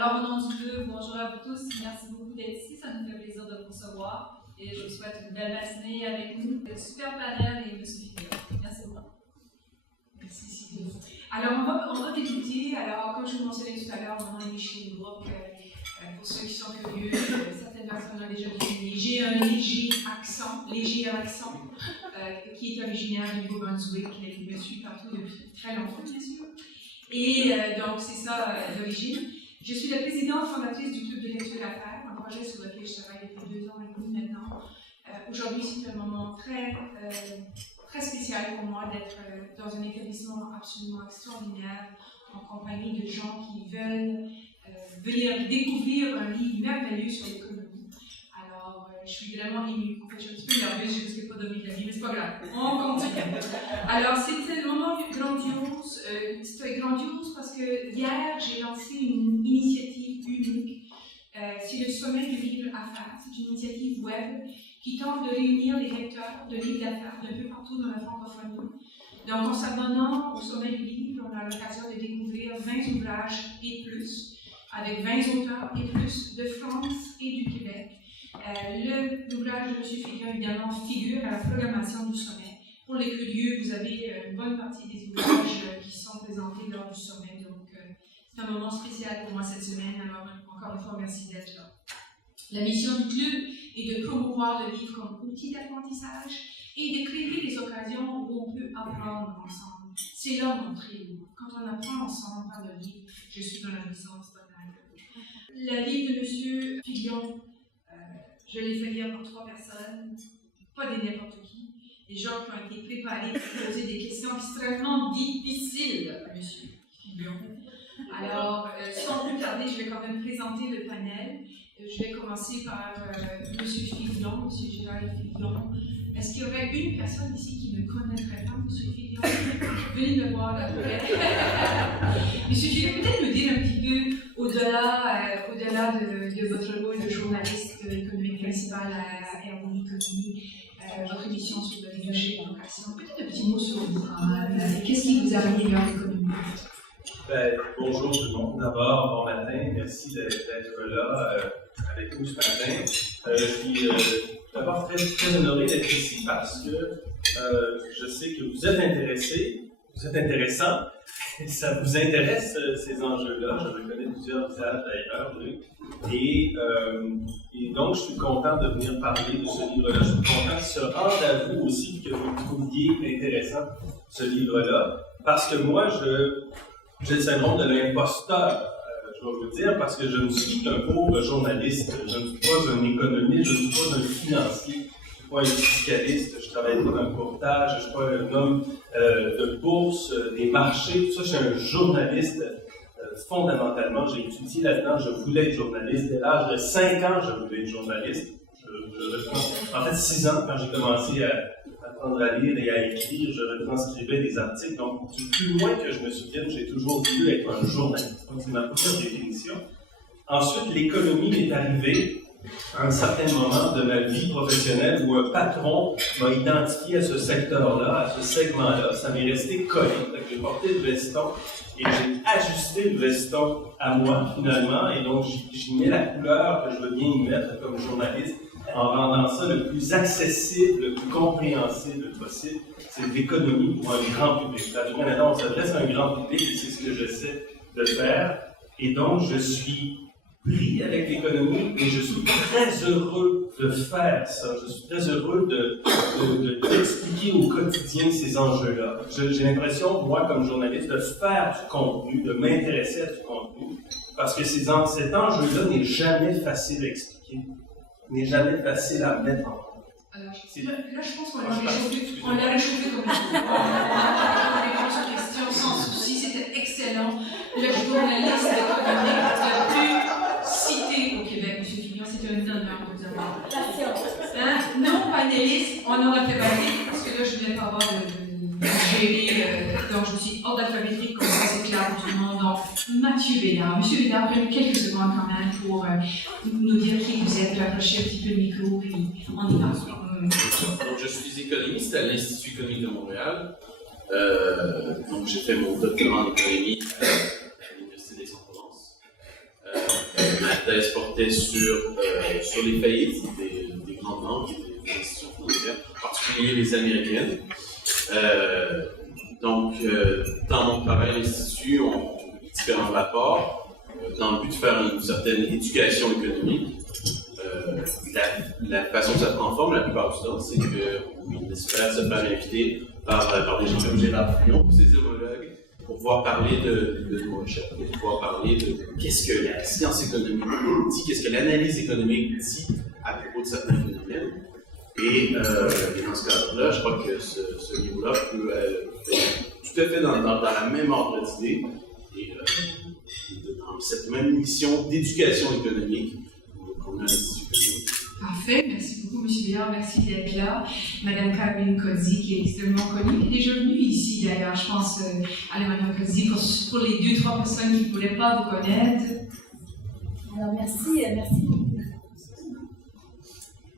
Alors, au nom du club, bonjour à vous tous. Merci beaucoup d'être ici. Ça nous fait plaisir de vous recevoir. Et je vous souhaite une belle matinée avec nous. Un super panel et M. Figueroa. Merci beaucoup. Merci, Sylvie. Alors, on va débuter. Alors, comme je vous mentionnais tout à l'heure, mon nom est Micheline Brooke. Pour ceux qui sont curieux, certaines personnes ont déjà deviné. J'ai un léger accent, qui est originaire du Nouveau-Brunswick, qui me suit partout depuis très longtemps, bien sûr. Et donc, c'est ça d'origine. Je suis la présidente fondatrice du Club de lecture à faire, un projet sur lequel je travaille depuis 2 ans et demi maintenant. Aujourd'hui, c'est un moment très spécial pour moi d'être dans un établissement absolument extraordinaire, en compagnie de gens qui veulent venir découvrir un livre merveilleux sur l'économie. Alors, je suis vraiment émue. En fait, je suis un petit peu nerveuse, je ne risque pas de donner de la vie, mais c'est pas grave. On continue. Alors, c'était un moment grandiose. C'était grandiose parce que hier, j'ai lancé une initiative unique. C'est le sommet du livre à faire. C'est une initiative web qui tente de réunir les lecteurs de livres d'affaires d'un peu partout dans la francophonie. Donc, en s'abonnant au sommet du livre, on a l'occasion de découvrir 20 ouvrages et plus, avec 20 auteurs et plus de France et du Québec. L'ouvrage de M. Figueroa, évidemment, figure à la programmation du sommet. Pour les curieux, vous avez une bonne partie des ouvrages qui sont présentés lors du sommet. Donc, c'est un moment spécial pour moi cette semaine. Alors, encore une fois, merci d'être là. La mission du club est de promouvoir le livre comme outil d'apprentissage et de créer des occasions où on peut apprendre ensemble. C'est là mon trio. Quand on apprend ensemble par le livre, je suis dans la puissance totale. La vie de M. Fillon, je l'ai fait lire par 3 personnes, pas des n'importe qui, des gens qui ont été préparés pour poser des questions extrêmement difficiles à M. Fillon. Alors, sans plus tarder, je vais quand même présenter le panel. Je vais commencer par M. Fillon, M. Gérald Fillon. Est-ce qu'il y aurait une personne ici qui ne connaîtrait pas M. Fillon? Venez me voir là après. M. Fillon, peut-être me dire un petit peu au-delà de votre rôle de journaliste économique principal à RDI Économie, votre émission sur le leadership et l'éducation. Peut-être un petit mot sur vous. Qu'est-ce qui vous a amené vers l'économie? Bonjour tout le monde. D'abord, bon matin. Merci d'être là avec nous ce matin. Je suis d'abord très honoré d'être ici parce que je sais que vous êtes intéressés, vous êtes intéressants, et ça vous intéresse ces enjeux-là. Je reconnais plusieurs visages d'ailleurs. Et donc, je suis content de venir parler de ce livre-là. Je suis content de se rendre à vous aussi, que vous trouviez intéressant ce livre-là, parce que moi, j'ai le syndrome de l'imposteur, je vais vous dire, parce que je ne suis qu'un pauvre journaliste, je ne suis pas un économiste, je ne suis pas un financier, je ne suis pas un fiscaliste, je ne travaille pas dans le courtage, je ne suis pas un homme de bourse, des marchés, tout ça, je suis un journaliste fondamentalement. J'ai étudié là-dedans, je voulais être journaliste. Dès l'âge de 5 ans, je voulais être journaliste. En fait, 6 ans, quand j'ai commencé à apprendre à lire et à écrire, je retranscrivais des articles. Donc, du plus loin que je me souvienne, j'ai toujours voulu être un journaliste. Donc, c'est ma première définition. Ensuite, l'économie est arrivée à un certain moment de ma vie professionnelle où un patron m'a identifié à ce secteur-là, à ce segment-là. Ça m'est resté collé. J'ai porté le veston et j'ai ajusté le veston à moi, finalement. Et donc, j'y mets la couleur que je veux bien y mettre comme journaliste, en rendant ça le plus accessible, le plus compréhensible possible. C'est l'économie pour un grand public. Radio-Canada, on s'adresse à un grand public et c'est ce que j'essaie de faire. Et donc, je suis pris avec l'économie et je suis très heureux de faire ça. Je suis très heureux d'expliquer au quotidien ces enjeux-là. J'ai l'impression, moi, comme journaliste, de faire du contenu, de m'intéresser à du contenu, parce que cet enjeu-là n'est jamais facile à expliquer. N'est jamais facile à mettre en compte. Alors, là, je pense qu'on l'a réchauffé comme il faut. On a répondu aux questions sans souci, c'était excellent. Le journaliste économique le plus cité au Québec, M. Fillon, c'est un honneur de vous avoir. Non, panéliste, on en a fait parler, parce que là, je ne voulais pas avoir de gérer, donc je suis hors d'alphabétique, comme ça c'est clair pour tout le monde. Donc, Mathieu Bédard. Monsieur Bédard, prenez quelques secondes quand même pour nous dire qui vous êtes, approchez un petit peu le micro, puis on y va. Donc, je suis économiste à l'Institut économique de Montréal. Donc, j'ai fait mon doctorat en économie à l'Université d'Aix-en-Provence. thèse portait sur les faillites des grandes banques et des institutions financières, en particulier les américaines. Donc, dans mon travail à l'Institut, on publie différents rapports dans le but de faire une certaine éducation économique. La façon que ça prend forme la plupart du temps, c'est qu'on espère se faire inviter par des gens comme Gérard Fillon ou ses homologues pour pouvoir parler de nos recherches, pour pouvoir parler de qu'est-ce que la science économique dit, qu'est-ce que l'analyse économique dit à propos de certains phénomènes. Et dans ce cadre-là, je crois que ce livre-là peut être tout à fait dans la même ordre d'idée et dans cette même mission d'éducation économique qu'on a à l'Institut économique. Parfait, merci beaucoup, M. Béard, merci d'être là. Madame Caroline Codzi, qui est extrêmement connue, qui est déjà venue ici d'ailleurs, je pense, à Madame Codzi, pour les 2-3 personnes qui ne voulaient pas vous connaître. Alors, merci beaucoup.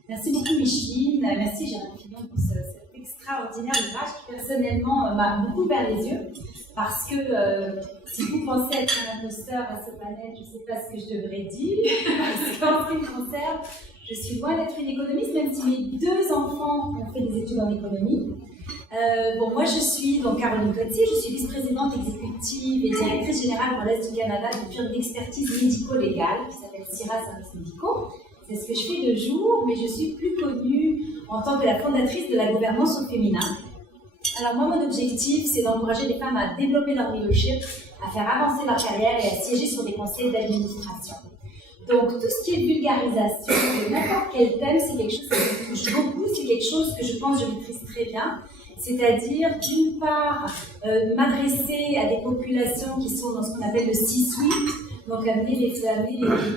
Merci beaucoup, Micheline. Merci, Gérard Fillon, pour cet extraordinaire ouvrage qui, personnellement, m'a beaucoup ouvert les yeux. Parce que si vous pensez être un imposteur à ce panel, je ne sais pas ce que je devrais dire. Parce qu'en ce qui me concerne, je suis loin d'être une économiste, même si mes 2 enfants ont fait des études en économie. Moi, je suis donc Caroline Codzi, je suis vice-présidente exécutive et directrice générale pour l'Est du Canada d'une firme d'expertise médico-légale qui s'appelle CIRA Services Médicaux. C'est ce que je fais de jour, mais je suis plus connue en tant que la fondatrice de la gouvernance au féminin. Alors moi, mon objectif, c'est d'encourager les femmes à développer leur leadership, à faire avancer leur carrière et à siéger sur des conseils d'administration. Donc tout ce qui est vulgarisation de n'importe quel thème, c'est quelque chose qui me touche beaucoup, c'est quelque chose que je pense que je maîtrise très bien. C'est-à-dire, d'une part, m'adresser à des populations qui sont dans ce qu'on appelle le C-suite, donc amener les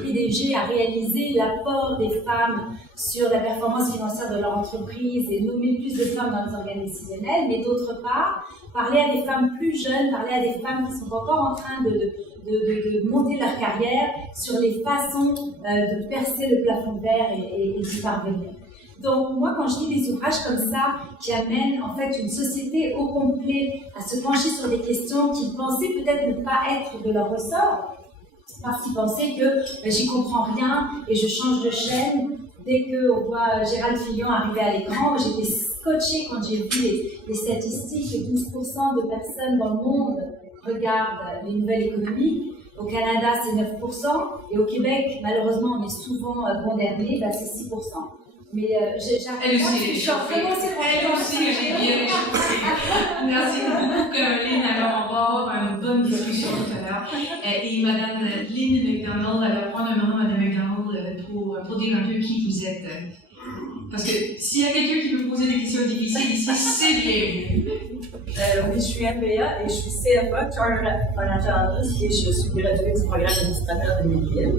PDG à réaliser l'apport des femmes sur la performance financière de leur entreprise et nommer plus de femmes dans les organes décisionnels, mais d'autre part, parler à des femmes plus jeunes, parler à des femmes qui sont encore en train de monter leur carrière sur les façons de percer le plafond de verre et d'y parvenir. Donc moi, quand je lis des ouvrages comme ça, qui amènent en fait une société au complet à se pencher sur des questions qu'ils pensaient peut-être ne pas être de leur ressort, parce qu'ils pensaient que j'y comprends rien et je change de chaîne. Dès qu'on voit Gérald Fillon arriver à l'écran, j'étais scotchée quand j'ai vu les statistiques, que 12% de personnes dans le monde regardent les nouvelles économies. Au Canada, c'est 9%, et au Québec, malheureusement, on est souvent bon dernier, c'est 6%. Mais Elle aussi, j'ai bien échauffé. Merci beaucoup, Caroline. Alors, on va avoir une bonne discussion tout à l'heure. Et Madame Lynn McDonald, elle va prendre un moment, Madame McDonald, pour dire un peu qui vous êtes. Parce que s'il y a quelqu'un qui peut poser des questions difficiles ici, c'est bienvenu. Oui, je suis MBA et je suis CFA, Chartered Financial Analyst, et je suis graduée du programme administrateur de McGill.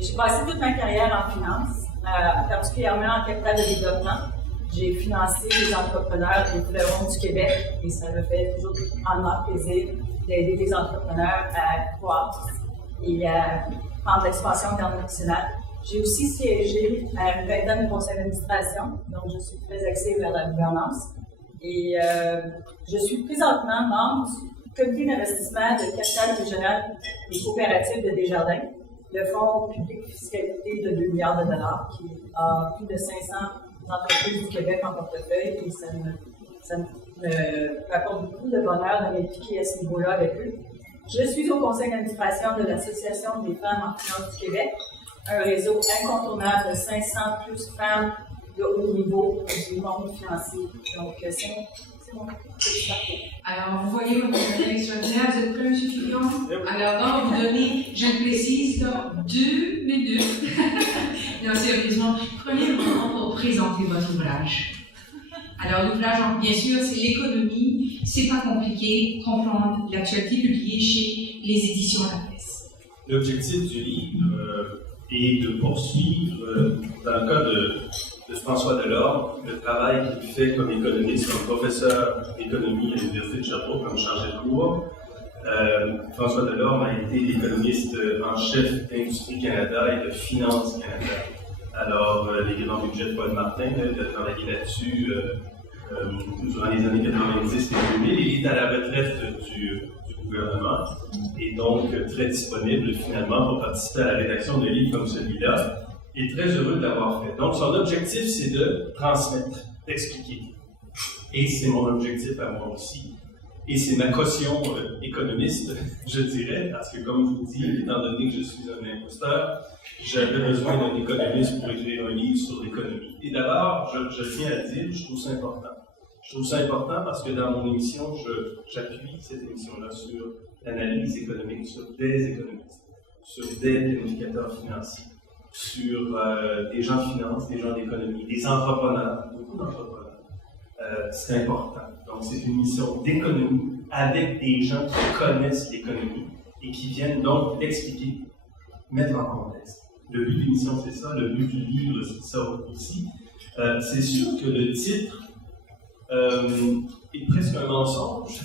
J'ai passé toute ma carrière en finance, particulièrement en capital de développement. J'ai financé les entrepreneurs des fleurons du Québec et ça me fait toujours grandement plaisir d'aider les entrepreneurs à croître et à prendre l'expansion internationale. J'ai aussi siégé à une vingtaine de conseils d'administration, donc je suis très axée vers la gouvernance. Et je suis présentement membre du comité d'investissement de capital régional et coopératif de Desjardins, le fonds public fiscalité de 2 milliards de dollars, qui a plus de 500 entreprises du Québec en portefeuille, et ça me rapporte beaucoup de bonheur de m'impliquer à ce niveau-là avec eux. Je suis au conseil d'administration de l'Association des femmes en finance du Québec, un réseau incontournable de 500 plus femmes de haut niveau du monde financier. Donc, c'est mon petit parcours. Alors, vous voyez votre modèle extraordinaire. Vous êtes prêt, M. Fillon? Alors, on va vous donner, je le précise, 2 minutes. Non, sérieusement, prenez le moment pour présenter votre ouvrage. Alors, l'ouvrage, bien sûr, c'est l'économie. C'est pas compliqué, comprendre l'actualité publiée chez les éditions La Presse. L'objectif du livre est de poursuivre, dans le cas de François Delorme, le travail qu'il fait comme économiste, comme professeur d'économie à l'Université de Sherbrooke, comme chargé de cours. François Delorme a été l'économiste en chef d'Industrie Canada et de Finance Canada. Alors, les grands budgets de Paul Martin, il a travaillé là-dessus durant les années 90 et 2000. Il est à la retraite du gouvernement, et donc très disponible finalement pour participer à la rédaction de livres comme celui-là, et très heureux de l'avoir fait. Donc son objectif, c'est de transmettre, d'expliquer. Et c'est mon objectif à moi aussi. Et c'est ma caution économiste, je dirais, parce que comme je vous dis, étant donné que je suis un imposteur, j'avais besoin d'un économiste pour écrire un livre sur l'économie. Et d'abord, je tiens à le dire, je trouve ça important. Je trouve ça important parce que dans mon émission, j'appuie cette émission-là sur l'analyse économique, sur des économistes, sur des planificateurs financiers, sur des gens de finance, des gens d'économie, des entrepreneurs, beaucoup d'entrepreneurs. C'est important. Donc, c'est une mission d'économie avec des gens qui connaissent l'économie et qui viennent donc l'expliquer, mettre en contexte. Le but de l'émission, c'est ça. Le but du livre, c'est ça aussi. C'est sûr que le titre est presque un mensonge,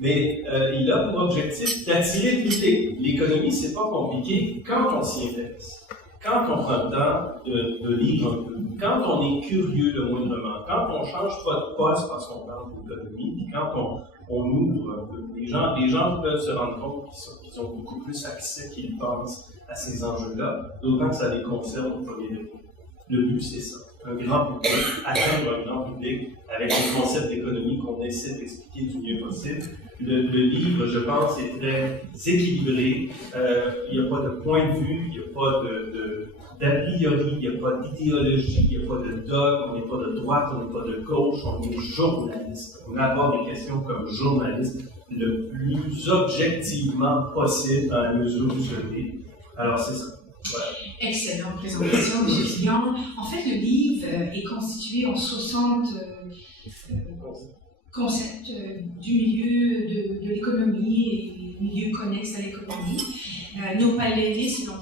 mais il a pour objectif d'attirer l'idée. L'économie, c'est pas compliqué quand on s'y intéresse. Quand on prend le temps de lire un peu, quand on est curieux le moindrement, quand on ne change pas de poste parce qu'on parle d'économie, puis quand on ouvre un peu, les gens peuvent se rendre compte qu'ils ont beaucoup plus accès qu'ils pensent à ces enjeux-là, d'autant que ça les concerne au premier degré. Le but, c'est ça. Un grand public, atteindre un grand public avec un concept d'économie qu'on essaie d'expliquer du mieux possible. Le livre, je pense, est très équilibré. Il n'y a pas de point de vue, il n'y a pas d'a priori, il n'y a pas d'idéologie, il n'y a pas de dogme, on n'est pas de droite, on n'est pas de gauche, on est journaliste. On aborde les questions comme journaliste le plus objectivement possible dans la mesure où je l'ai. Alors, c'est ça. Voilà. Excellente présentation, M. Fillon. En fait, le livre est constitué en 60 concepts du milieu de l'économie et milieux connexes à l'économie. Nos panélistes l'ont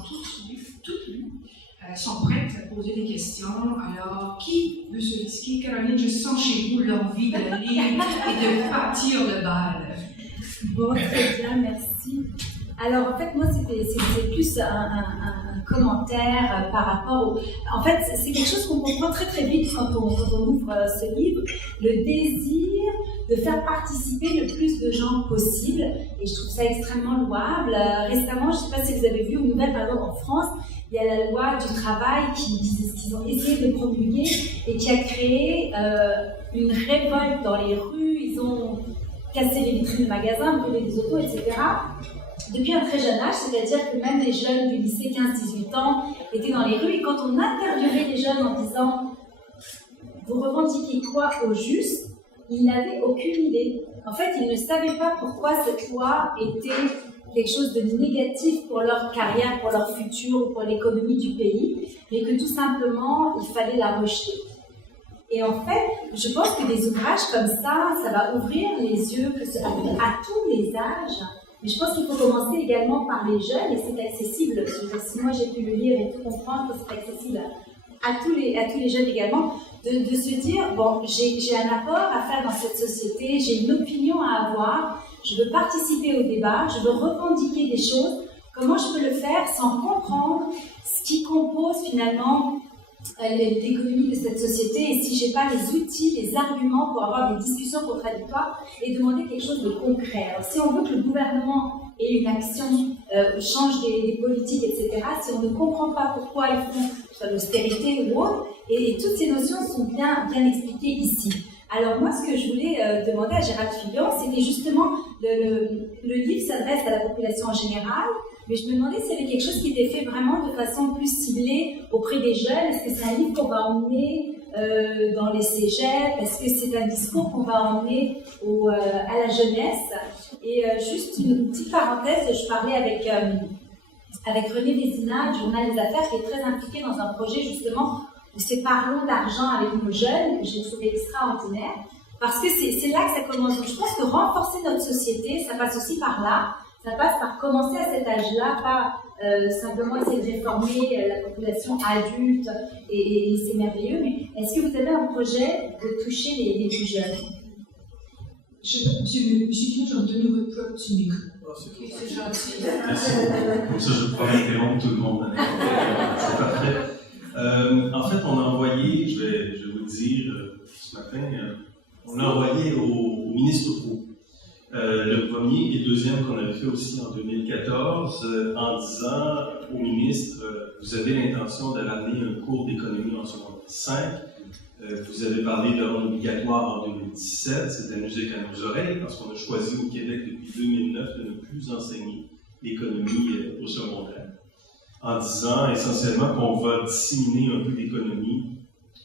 toutes lues, sont prêtes à poser des questions. Alors, qui veut se risquer? Caroline, je sens chez vous l'envie de lire et de partir le bal. Bon, très bien, merci. Alors, en fait, moi, c'était plus un commentaire par rapport au... En fait, c'est quelque chose qu'on comprend très très vite quand on ouvre ce livre, le désir de faire participer le plus de gens possible, et je trouve ça extrêmement louable. Récemment, je ne sais pas si vous avez vu aux nouvelles, par exemple en France, il y a la loi du travail qu'ils ont essayé de promulguer et qui a créé une révolte dans les rues. Ils ont cassé les vitrines de magasins, brûlé des autos, etc. Depuis un très jeune âge, c'est-à-dire que même les jeunes du lycée 15-18 ans étaient dans les rues, et quand on interviewait les jeunes en disant « Vous revendiquez quoi au juste ?», ils n'avaient aucune idée. En fait, ils ne savaient pas pourquoi cette loi était quelque chose de négatif pour leur carrière, pour leur futur, ou pour l'économie du pays, mais que tout simplement, il fallait la rejeter. Et en fait, je pense que des ouvrages comme ça va ouvrir les yeux à tous les âges. Mais je pense qu'il faut commencer également par les jeunes, et c'est accessible. Si moi j'ai pu le lire et tout comprendre, c'est accessible à tous les jeunes également, de se dire, bon, j'ai un apport à faire dans cette société, j'ai une opinion à avoir, je veux participer au débat, je veux revendiquer des choses. Comment je peux le faire sans comprendre ce qui compose finalement l'économie de cette société, et si je n'ai pas les outils, les arguments pour avoir des discussions contradictoires et demander quelque chose de concret. Alors, si on veut que le gouvernement ait une action, change des politiques, etc., si on ne comprend pas pourquoi ils font soit l'austérité ou autre, et toutes ces notions sont bien expliquées ici. Alors moi, ce que je voulais demander à Gérald Fillon, c'était justement, le livre s'adresse à la population en général, mais je me demandais s'il y avait quelque chose qui était fait vraiment de façon plus ciblée auprès des jeunes. Est-ce que c'est un livre qu'on va emmener dans les cégeps? Est-ce que c'est un discours qu'on va emmener à la jeunesse? Et juste une petite parenthèse, je parlais avec René Vézina du Journal des Affaires, qui est très impliqué dans un projet justement où c'est parlons d'argent avec nos jeunes, que j'ai trouvé extraordinaire, parce que c'est là que ça commence. Donc je pense que renforcer notre société, ça passe aussi par là. Ça passe par commencer à cet âge-là, pas simplement essayer de réformer la population adulte, et c'est merveilleux, mais est-ce que vous avez un projet de toucher les plus jeunes? Monsieur Fillon, je vais me donner votre propre petit micro. C'est gentil. Merci. Comme ça, je pourrais interrompre tout le monde. C'est parfait. En fait, on a envoyé, je vais vous le dire ce matin, on a envoyé au ministre Roux Le premier et le deuxième qu'on avait fait aussi en 2014, en disant au ministre, vous avez l'intention de ramener un cours d'économie en secondaire 5. Vous avez parlé de rendre obligatoire en 2017, c'était musique à nos oreilles, parce qu'on a choisi au Québec depuis 2009 de ne plus enseigner l'économie au secondaire, en disant essentiellement qu'on va disséminer un peu l'économie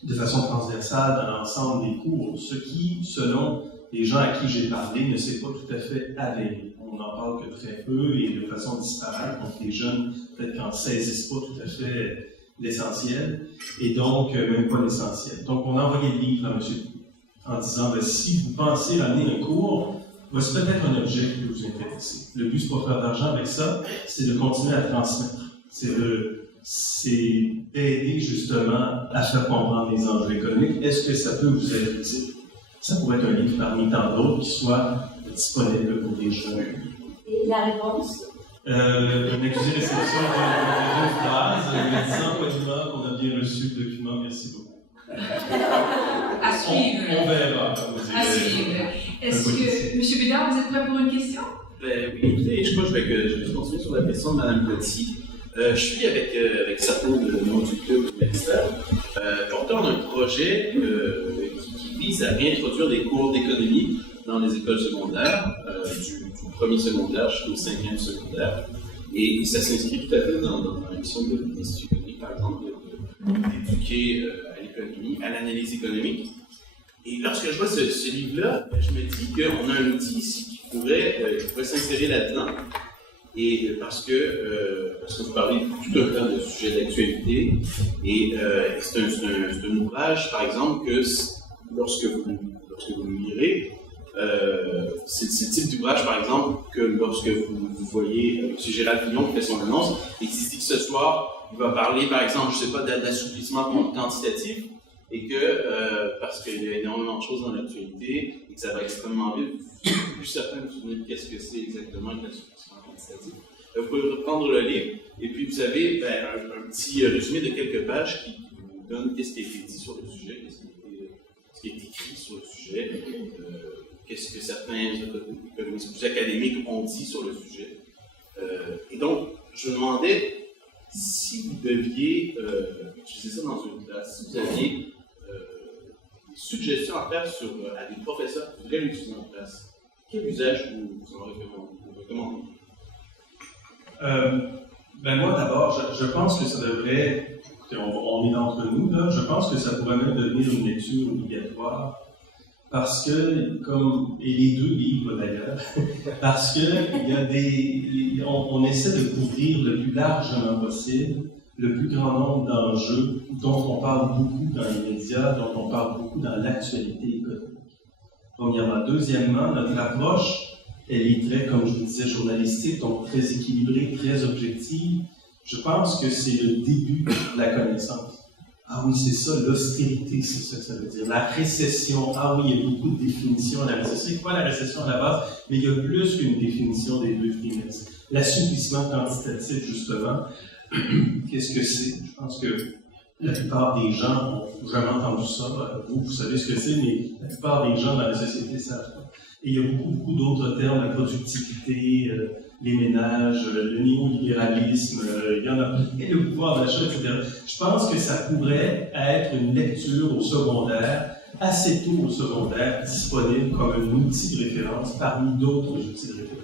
de façon transversale dans l'ensemble des cours, ce qui, selon les gens à qui j'ai parlé, ne s'est pas tout à fait avéré. On n'en parle que très peu et de façon disparate, donc les jeunes peut-être qu'en saisissent pas tout à fait l'essentiel, et donc même pas l'essentiel. Donc on a envoyé le livre à M. en disant, si vous pensez amener un cours, voici peut-être un objet qui peut vous intéresser. Le but, c'est pas faire d'argent avec ça, c'est de continuer à transmettre. C'est d'aider justement à faire comprendre les enjeux économiques. Est-ce que ça peut vous être utile? Ça pourrait être un livre parmi tant d'autres qui soit disponible pour des jeunes. Et la réponse? Une accusé réception de 2 phrases, disant poliment qu'on a bien reçu le document, merci beaucoup. À suivre. On verra. À suivre. Est-ce que, M. Bédard, vous êtes prêt pour une question? Ben oui, écoutez, je crois que je vais continuer sur la question de Mme Gauthier. Je suis avec Sato de nom du club universitaire, porteur d'un projet qui vise à réintroduire des cours d'économie dans les écoles secondaires, du premier secondaire jusqu'au 5e secondaire. Et ça s'inscrit tout à fait dans la mission de l'Institut économique, par exemple, d'éduquer à l'économie, à l'analyse économique. Et lorsque je vois ce livre-là, je me dis qu'on a un outil ici qui pourrait s'insérer là-dedans. Et parce que vous parlez tout un tas de sujets d'actualité, et c'est un ouvrage, par exemple, que lorsque vous le lirez, c'est le type d'ouvrage, par exemple, que lorsque vous voyez M. Gérald Fillon qui fait son annonce, et qui se dit que ce soir, il va parler, par exemple, je ne sais pas, d'assouplissement quantitatif, et que, parce qu'il y a énormément de choses dans l'actualité, et que ça va extrêmement vite, vous êtes plus certain de vous souvenir de qu'est-ce que c'est exactement l'assouplissement quantitatif. Vous pouvez reprendre le livre, et puis vous avez un petit résumé de quelques pages qui vous donne qu'est-ce qui a été dit sur le sujet, qu'est-ce qui a été écrit sur le sujet, qu'est-ce que certains économistes plus académiques ont dit sur le sujet. Et donc, je me demandais si vous deviez utiliser ça dans une classe, si vous aviez des suggestions à faire à des professeurs qui voudraient l'utiliser en classe, quel usage vous en recommandez? Moi, d'abord, je pense que ça devrait, écoutez, on est entre nous, là, je pense que ça pourrait même devenir une lecture obligatoire, parce que, et les 2 livres d'ailleurs, parce que on essaie de couvrir le plus largement possible le plus grand nombre d'enjeux dont on parle beaucoup dans les médias, dont on parle beaucoup dans l'actualité économique. Premièrement. Deuxièmement, notre approche, elle est très, comme je vous disais, journalistique, donc très équilibrée, très objective. Je pense que c'est le début de la connaissance. Ah oui, c'est ça, l'austérité, c'est ça que ça veut dire. La récession, ah oui, il y a beaucoup de définitions à la récession. C'est quoi la récession à la base? Mais il y a plus qu'une définition des 2 trimestres. L'assouplissement quantitatif, justement, qu'est-ce que c'est? Je pense que la plupart des gens ont jamais entendu ça. Vous savez ce que c'est, mais la plupart des gens dans la société savent pas. Et il y a beaucoup d'autres termes, la productivité, les ménages, le néolibéralisme, il y en a plein, le pouvoir d'achat, etc. Je pense que ça pourrait être une lecture au secondaire, assez tôt au secondaire, disponible comme un outil de référence parmi d'autres outils de référence.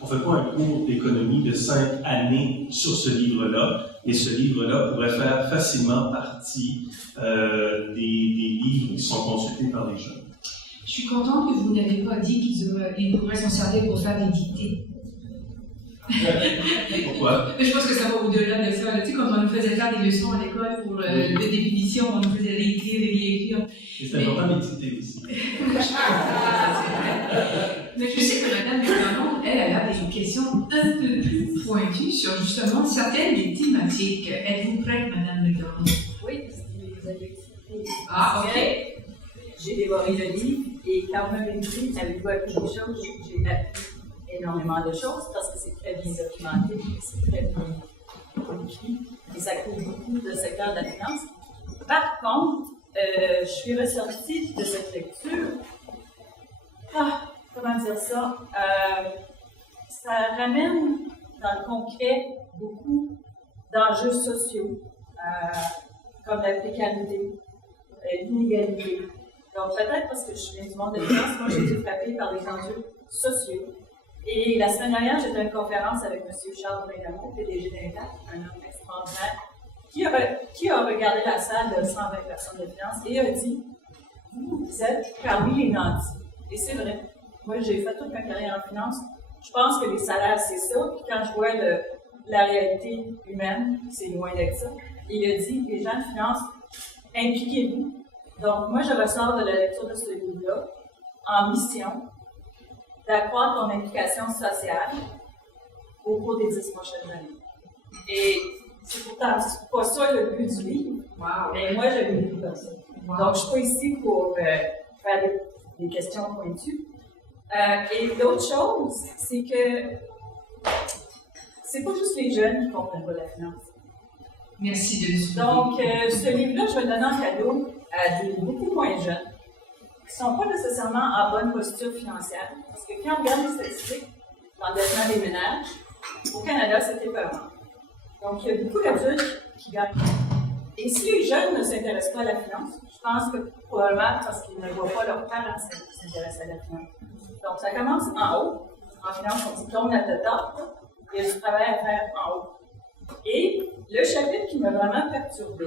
On ne fait pas un cours d'économie de 5 années sur ce livre-là, et ce livre-là pourrait faire facilement partie des livres qui sont consultés par les jeunes. Je suis contente que vous n'avez pas dit qu'ils pourraient s'en servir pour faire des dictées. Pourquoi? Je pense que ça va au-delà de ça. Tu sais, quand on nous faisait faire des leçons à l'école pour de définition, on nous faisait réécrire et réécrire. Et c'est important d'éditer aussi. Mais je sais que Mme McDonald, elle a des questions un peu plus pointues sur justement certaines des thématiques. Êtes-vous prête, Mme McDonald? Oui, parce que vous avez expliqué. Ah, ok. J'ai dévoré le livre et quand vous m'avez dit, avez-vous appris des choses? J'ai appris énormément de choses parce que c'est très bien documenté, c'est très bien écrit et ça couvre beaucoup de secteurs de la finance. Par contre, je suis ressortie de cette lecture comment dire ça, ça ramène dans le concret beaucoup d'enjeux sociaux, comme la précarité, l'inégalité. Donc peut-être parce que je viens du monde de finance, moi j'ai été frappée par les enjeux sociaux. Et la semaine dernière, j'étais à une conférence avec M. Charles Bregamo, PDG d'Intact, un homme extraordinaire, qui a regardé la salle de 120 personnes de finance et a dit « Vous êtes parmi les nantis ». Et c'est vrai. Moi, j'ai fait toute ma carrière en finance. Je pense que les salaires, c'est ça. Puis quand je vois la réalité humaine, c'est loin d'être ça. Il a dit « Les gens de finance, impliquez-vous ». Donc, moi, je ressors de la lecture de ce livre-là en mission d'accroître ton implication sociale au cours des 10 prochaines années. Et c'est pourtant pas ça le but du livre, mais moi, je l'ai lu comme ça. Donc, je ne suis pas ici pour faire des questions pointues. Et l'autre chose, c'est que c'est pas juste les jeunes qui comprennent pas la finance. Merci de le souligner. Donc, ce livre-là, je vais le donner en cadeau à des beaucoup moins jeunes, qui ne sont pas nécessairement en bonne posture financière. Parce que quand on regarde les statistiques d'endettement des ménages, au Canada, c'est épeurant. Donc, il y a beaucoup d'adultes qui gagnent. Et si les jeunes ne s'intéressent pas à la finance, je pense que probablement parce qu'ils ne voient pas leurs parents s'intéresser à la finance. Donc, ça commence en haut. En finance, on dit tourne à ta table. Il y a du travail à faire en haut. Et le chapitre qui m'a vraiment perturbée,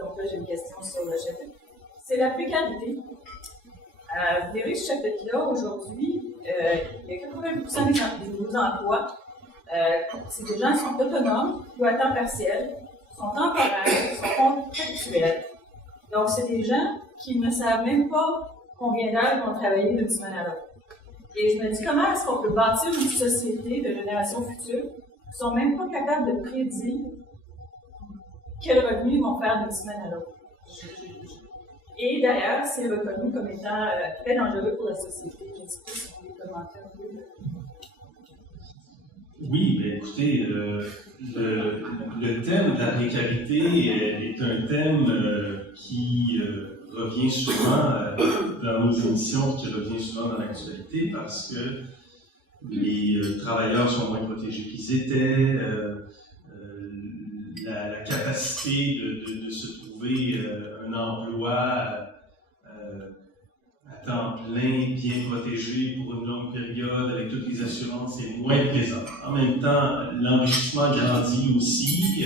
donc là, j'ai une question sur le chapitre, c'est la précarité. Vous verrez ce chapitre-là, aujourd'hui, il y a 80% des nouveaux emplois. C'est des gens qui sont autonomes ou à temps partiel, sont temporaires, sont contractuels. Donc, c'est des gens qui ne savent même pas combien d'heures ils vont travailler d'une semaine à l'autre. Et je me dis, comment est-ce qu'on peut bâtir une société de générations futures qui ne sont même pas capables de prédire quels revenus ils vont faire d'une semaine à l'autre? Et d'ailleurs, c'est reconnu comme étant très dangereux pour la société. Je ne sais pas si vous voulez commenter un peu. Oui, bien, écoutez, le thème de la précarité est un thème qui revient souvent dans nos émissions, qui revient souvent dans l'actualité parce que les travailleurs sont moins protégés qu'ils étaient, la capacité de se trouver un emploi à temps plein, bien protégé pour une longue période, avec toutes les assurances, est moins présent. En même temps, l'enrichissement grandit aussi,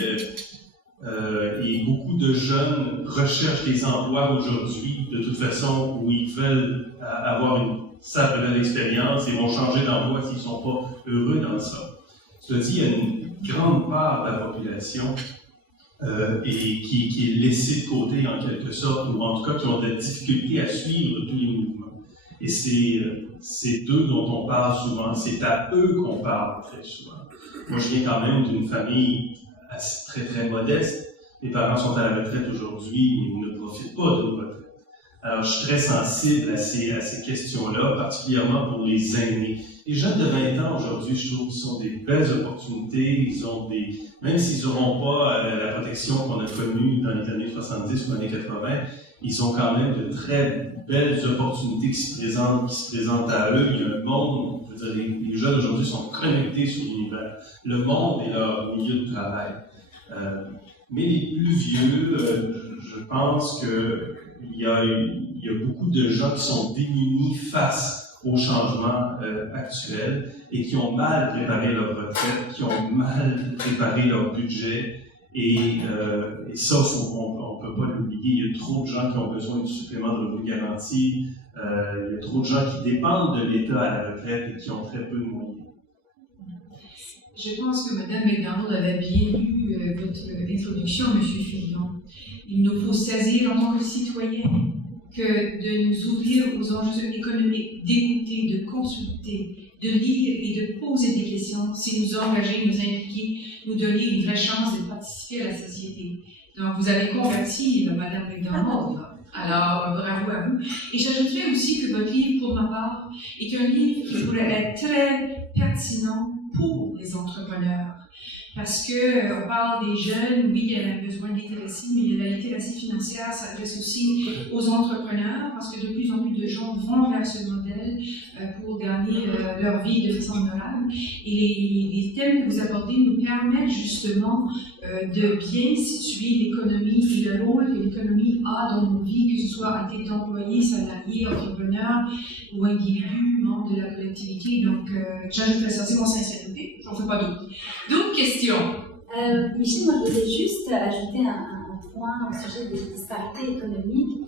et beaucoup de jeunes recherchent des emplois aujourd'hui, de toute façon, où ils veulent avoir une simple expérience et vont changer d'emploi s'ils ne sont pas heureux dans ça. Cela dit, il y a une grande part de la population et qui est laissée de côté en quelque sorte, ou en tout cas qui ont des difficultés à suivre tous les mouvements. Et c'est d'eux dont on parle souvent, c'est à eux qu'on parle très souvent. Moi, je viens quand même d'une famille très très modeste. Mes parents sont à la retraite aujourd'hui, mais ils ne profitent pas de retraite. Alors, je suis très sensible à ces questions-là, particulièrement pour les aînés. Les jeunes de 20 ans aujourd'hui, je trouve qu'ils ont des belles opportunités, même s'ils n'auront pas la protection qu'on a connue dans les années 70 ou années 80, ils ont quand même de très belles opportunités qui se présentent à eux. Il y a un monde, je veux dire, les jeunes aujourd'hui sont connectés sur l'univers. Le monde est leur milieu de travail. Mais les plus vieux, je pense qu'il y a beaucoup de gens qui sont démunis face au changement actuel et qui ont mal préparé leur retraite, qui ont mal préparé leur budget. Et ça, on ne peut pas l'oublier. Il y a trop de gens qui ont besoin du supplément de revenu garanti. Il y a trop de gens qui dépendent de l'État à la retraite et qui ont très peu de moyens. Je pense que Mme McDonald avait bien lu votre introduction, M. Fillon. Il nous faut saisir en tant que citoyens que de nous ouvrir aux enjeux économiques, d'écouter, de consulter, de lire et de poser des questions, c'est nous engager, nous impliquer, nous donner une vraie chance de participer à la société. Donc, vous avez converti Mme McDonald. Alors, bravo à vous. Et j'ajouterais aussi que votre livre, pour ma part, est un livre qui pourrait être très pertinent pour les entrepreneurs. Parce que on parle des jeunes, oui, il y a besoin de littératie, mais il y a la littératie financière, ça s'adresse aussi aux entrepreneurs, parce que de plus en plus de gens vont vers ce modèle pour gagner leur vie de façon honorable. Et les thèmes que vous abordez nous permettent justement de bien situer l'économie et le rôle que l'économie a dans nos vies, que ce soit à titre d'employé, salarié, entrepreneur ou individu, membre de la collectivité. Donc, j'ajouterais ça, c'est mon sincérité, j'en fais pas d'autres. D'autres questions? Michel, moi je voulais juste ajouter un point au sujet des disparités économiques.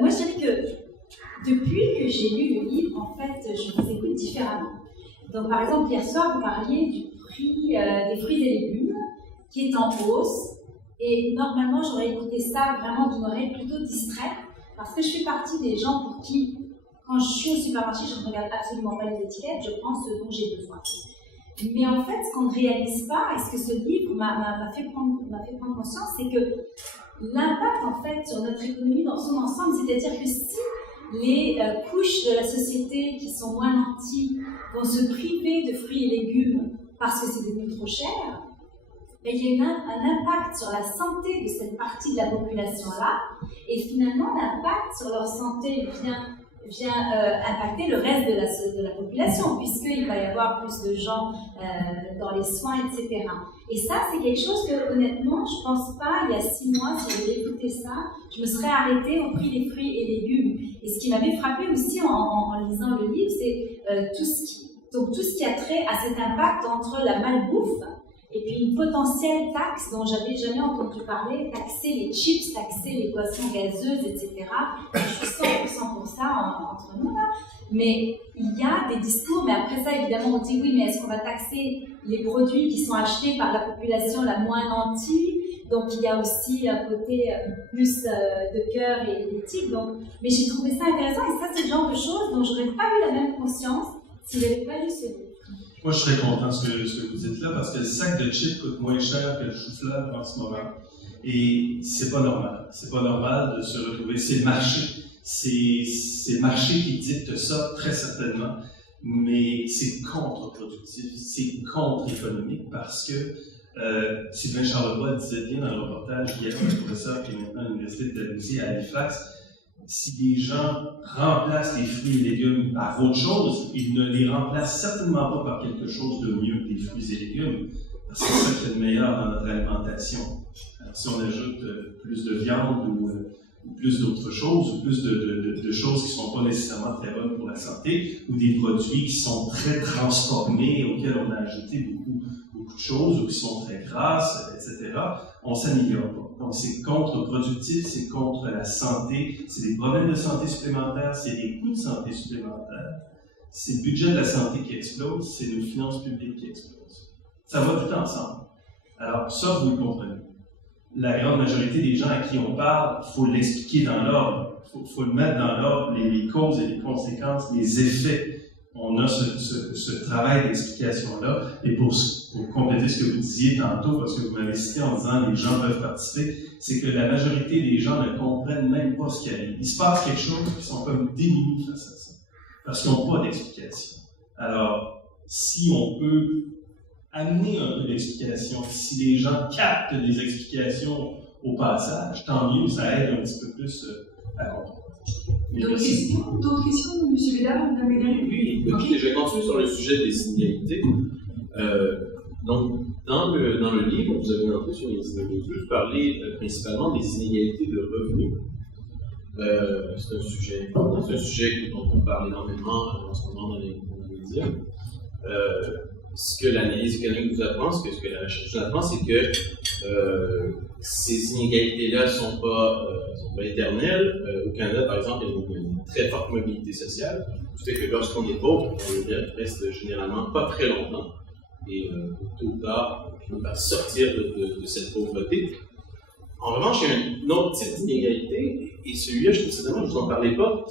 Moi je dirais que depuis que j'ai lu le livre, en fait, je vous écoute différemment. Donc par exemple, hier soir, vous parliez du prix des fruits et légumes qui est en hausse. Et normalement, j'aurais écouté ça vraiment d'une oreille plutôt distraite, parce que je fais partie des gens pour qui, quand je suis au supermarché, je ne regarde absolument pas les étiquettes, je prends ce dont j'ai besoin. Mais en fait, ce qu'on ne réalise pas, et ce que ce livre m'a fait prendre conscience, c'est que l'impact en fait sur notre économie dans son ensemble, c'est-à-dire que si les couches de la société qui sont moins nantis vont se priver de fruits et légumes parce que c'est devenu trop cher, il y a un impact sur la santé de cette partie de la population-là, et finalement l'impact sur leur santé vient impacter le reste de la population, puisqu'il va y avoir plus de gens dans les soins, etc. Et ça, c'est quelque chose que, honnêtement, je ne pense pas, il y a 6 mois, si j'avais écouté ça, je me serais arrêtée au prix des fruits et légumes. Et ce qui m'avait frappé aussi en lisant le livre, c'est tout ce qui a trait à cet impact entre la malbouffe et puis une potentielle taxe dont j'avais jamais entendu parler, taxer les chips, taxer les boissons gazeuses, etc. Je suis 100% pour ça entre nous là. Mais il y a des discours, mais après ça évidemment on dit oui, mais est-ce qu'on va taxer les produits qui sont achetés par la population la moins nantie? Donc il y a aussi un côté plus de cœur et d'éthique. Mais j'ai trouvé ça intéressant, et ça c'est le genre de choses dont j'aurais pas eu la même conscience si j'avais pas lu ce livre. Moi, je serais content de ce que vous dites là, parce que le sac de chips coûte moins cher que le chou-fleur en ce moment. Et c'est pas normal. C'est pas normal de se retrouver. C'est le marché. C'est le marché qui dicte ça, très certainement. Mais c'est contre-productif. C'est contre-économique, parce que Sylvain Charlebois disait bien dans le reportage, il y a un professeur qui est maintenant à l'Université de Dalhousie à Halifax. Si des gens remplacent les fruits et légumes par autre chose, ils ne les remplacent certainement pas par quelque chose de mieux que des fruits et légumes, parce que c'est ça qui est le meilleur dans notre alimentation. Alors, si on ajoute plus de viande ou plus d'autres choses, ou plus de choses qui ne sont pas nécessairement très bonnes pour la santé, ou des produits qui sont très transformés, auxquels on a ajouté beaucoup de choses, ou qui sont très grasses, etc., on s'améliore pas. Donc, c'est contre-productif, c'est contre la santé, c'est des problèmes de santé supplémentaires, c'est des coûts de santé supplémentaires, c'est le budget de la santé qui explose, c'est nos finances publiques qui explosent. Ça va tout ensemble. Alors, ça, vous le comprenez. La grande majorité des gens à qui on parle, il faut l'expliquer dans l'ordre, il faut le mettre dans l'ordre, les causes et les conséquences, les effets. On a ce travail d'explication-là. Et pour compléter ce que vous disiez tantôt, parce que vous m'avez cité en disant les gens peuvent participer, c'est que la majorité des gens ne comprennent même pas ce qu'il y a. Il se passe quelque chose, ils sont comme démunis face à ça, parce qu'ils n'ont pas d'explication. Alors, si on peut amener un peu d'explication, si les gens captent des explications au passage, tant mieux, ça aide un petit peu plus à comprendre. D'autres questions, M. Bédard, Mme Bédard? Oui, écoutez, je vais continuer sur le sujet des inégalités. Donc, dans le livre, vous avez entré sur les inégalités, vous parlez principalement des inégalités de revenus. C'est un sujet important, c'est un sujet dont on parle énormément en ce moment dans les médias. Ce que l'analyse économique nous apprend, ce que la recherche nous apprend, c'est que ces inégalités-là ne sont pas éternelles. Au Canada, par exemple, il y a une très forte mobilité sociale, ce qui fait que lorsqu'on est pauvre, on reste généralement pas très longtemps. Et tôt ou tard, on va sortir de cette pauvreté. En revanche, il y a un autre type d'inégalité, et celui-là, je trouve que c'est dommage, je vous en parlais pas,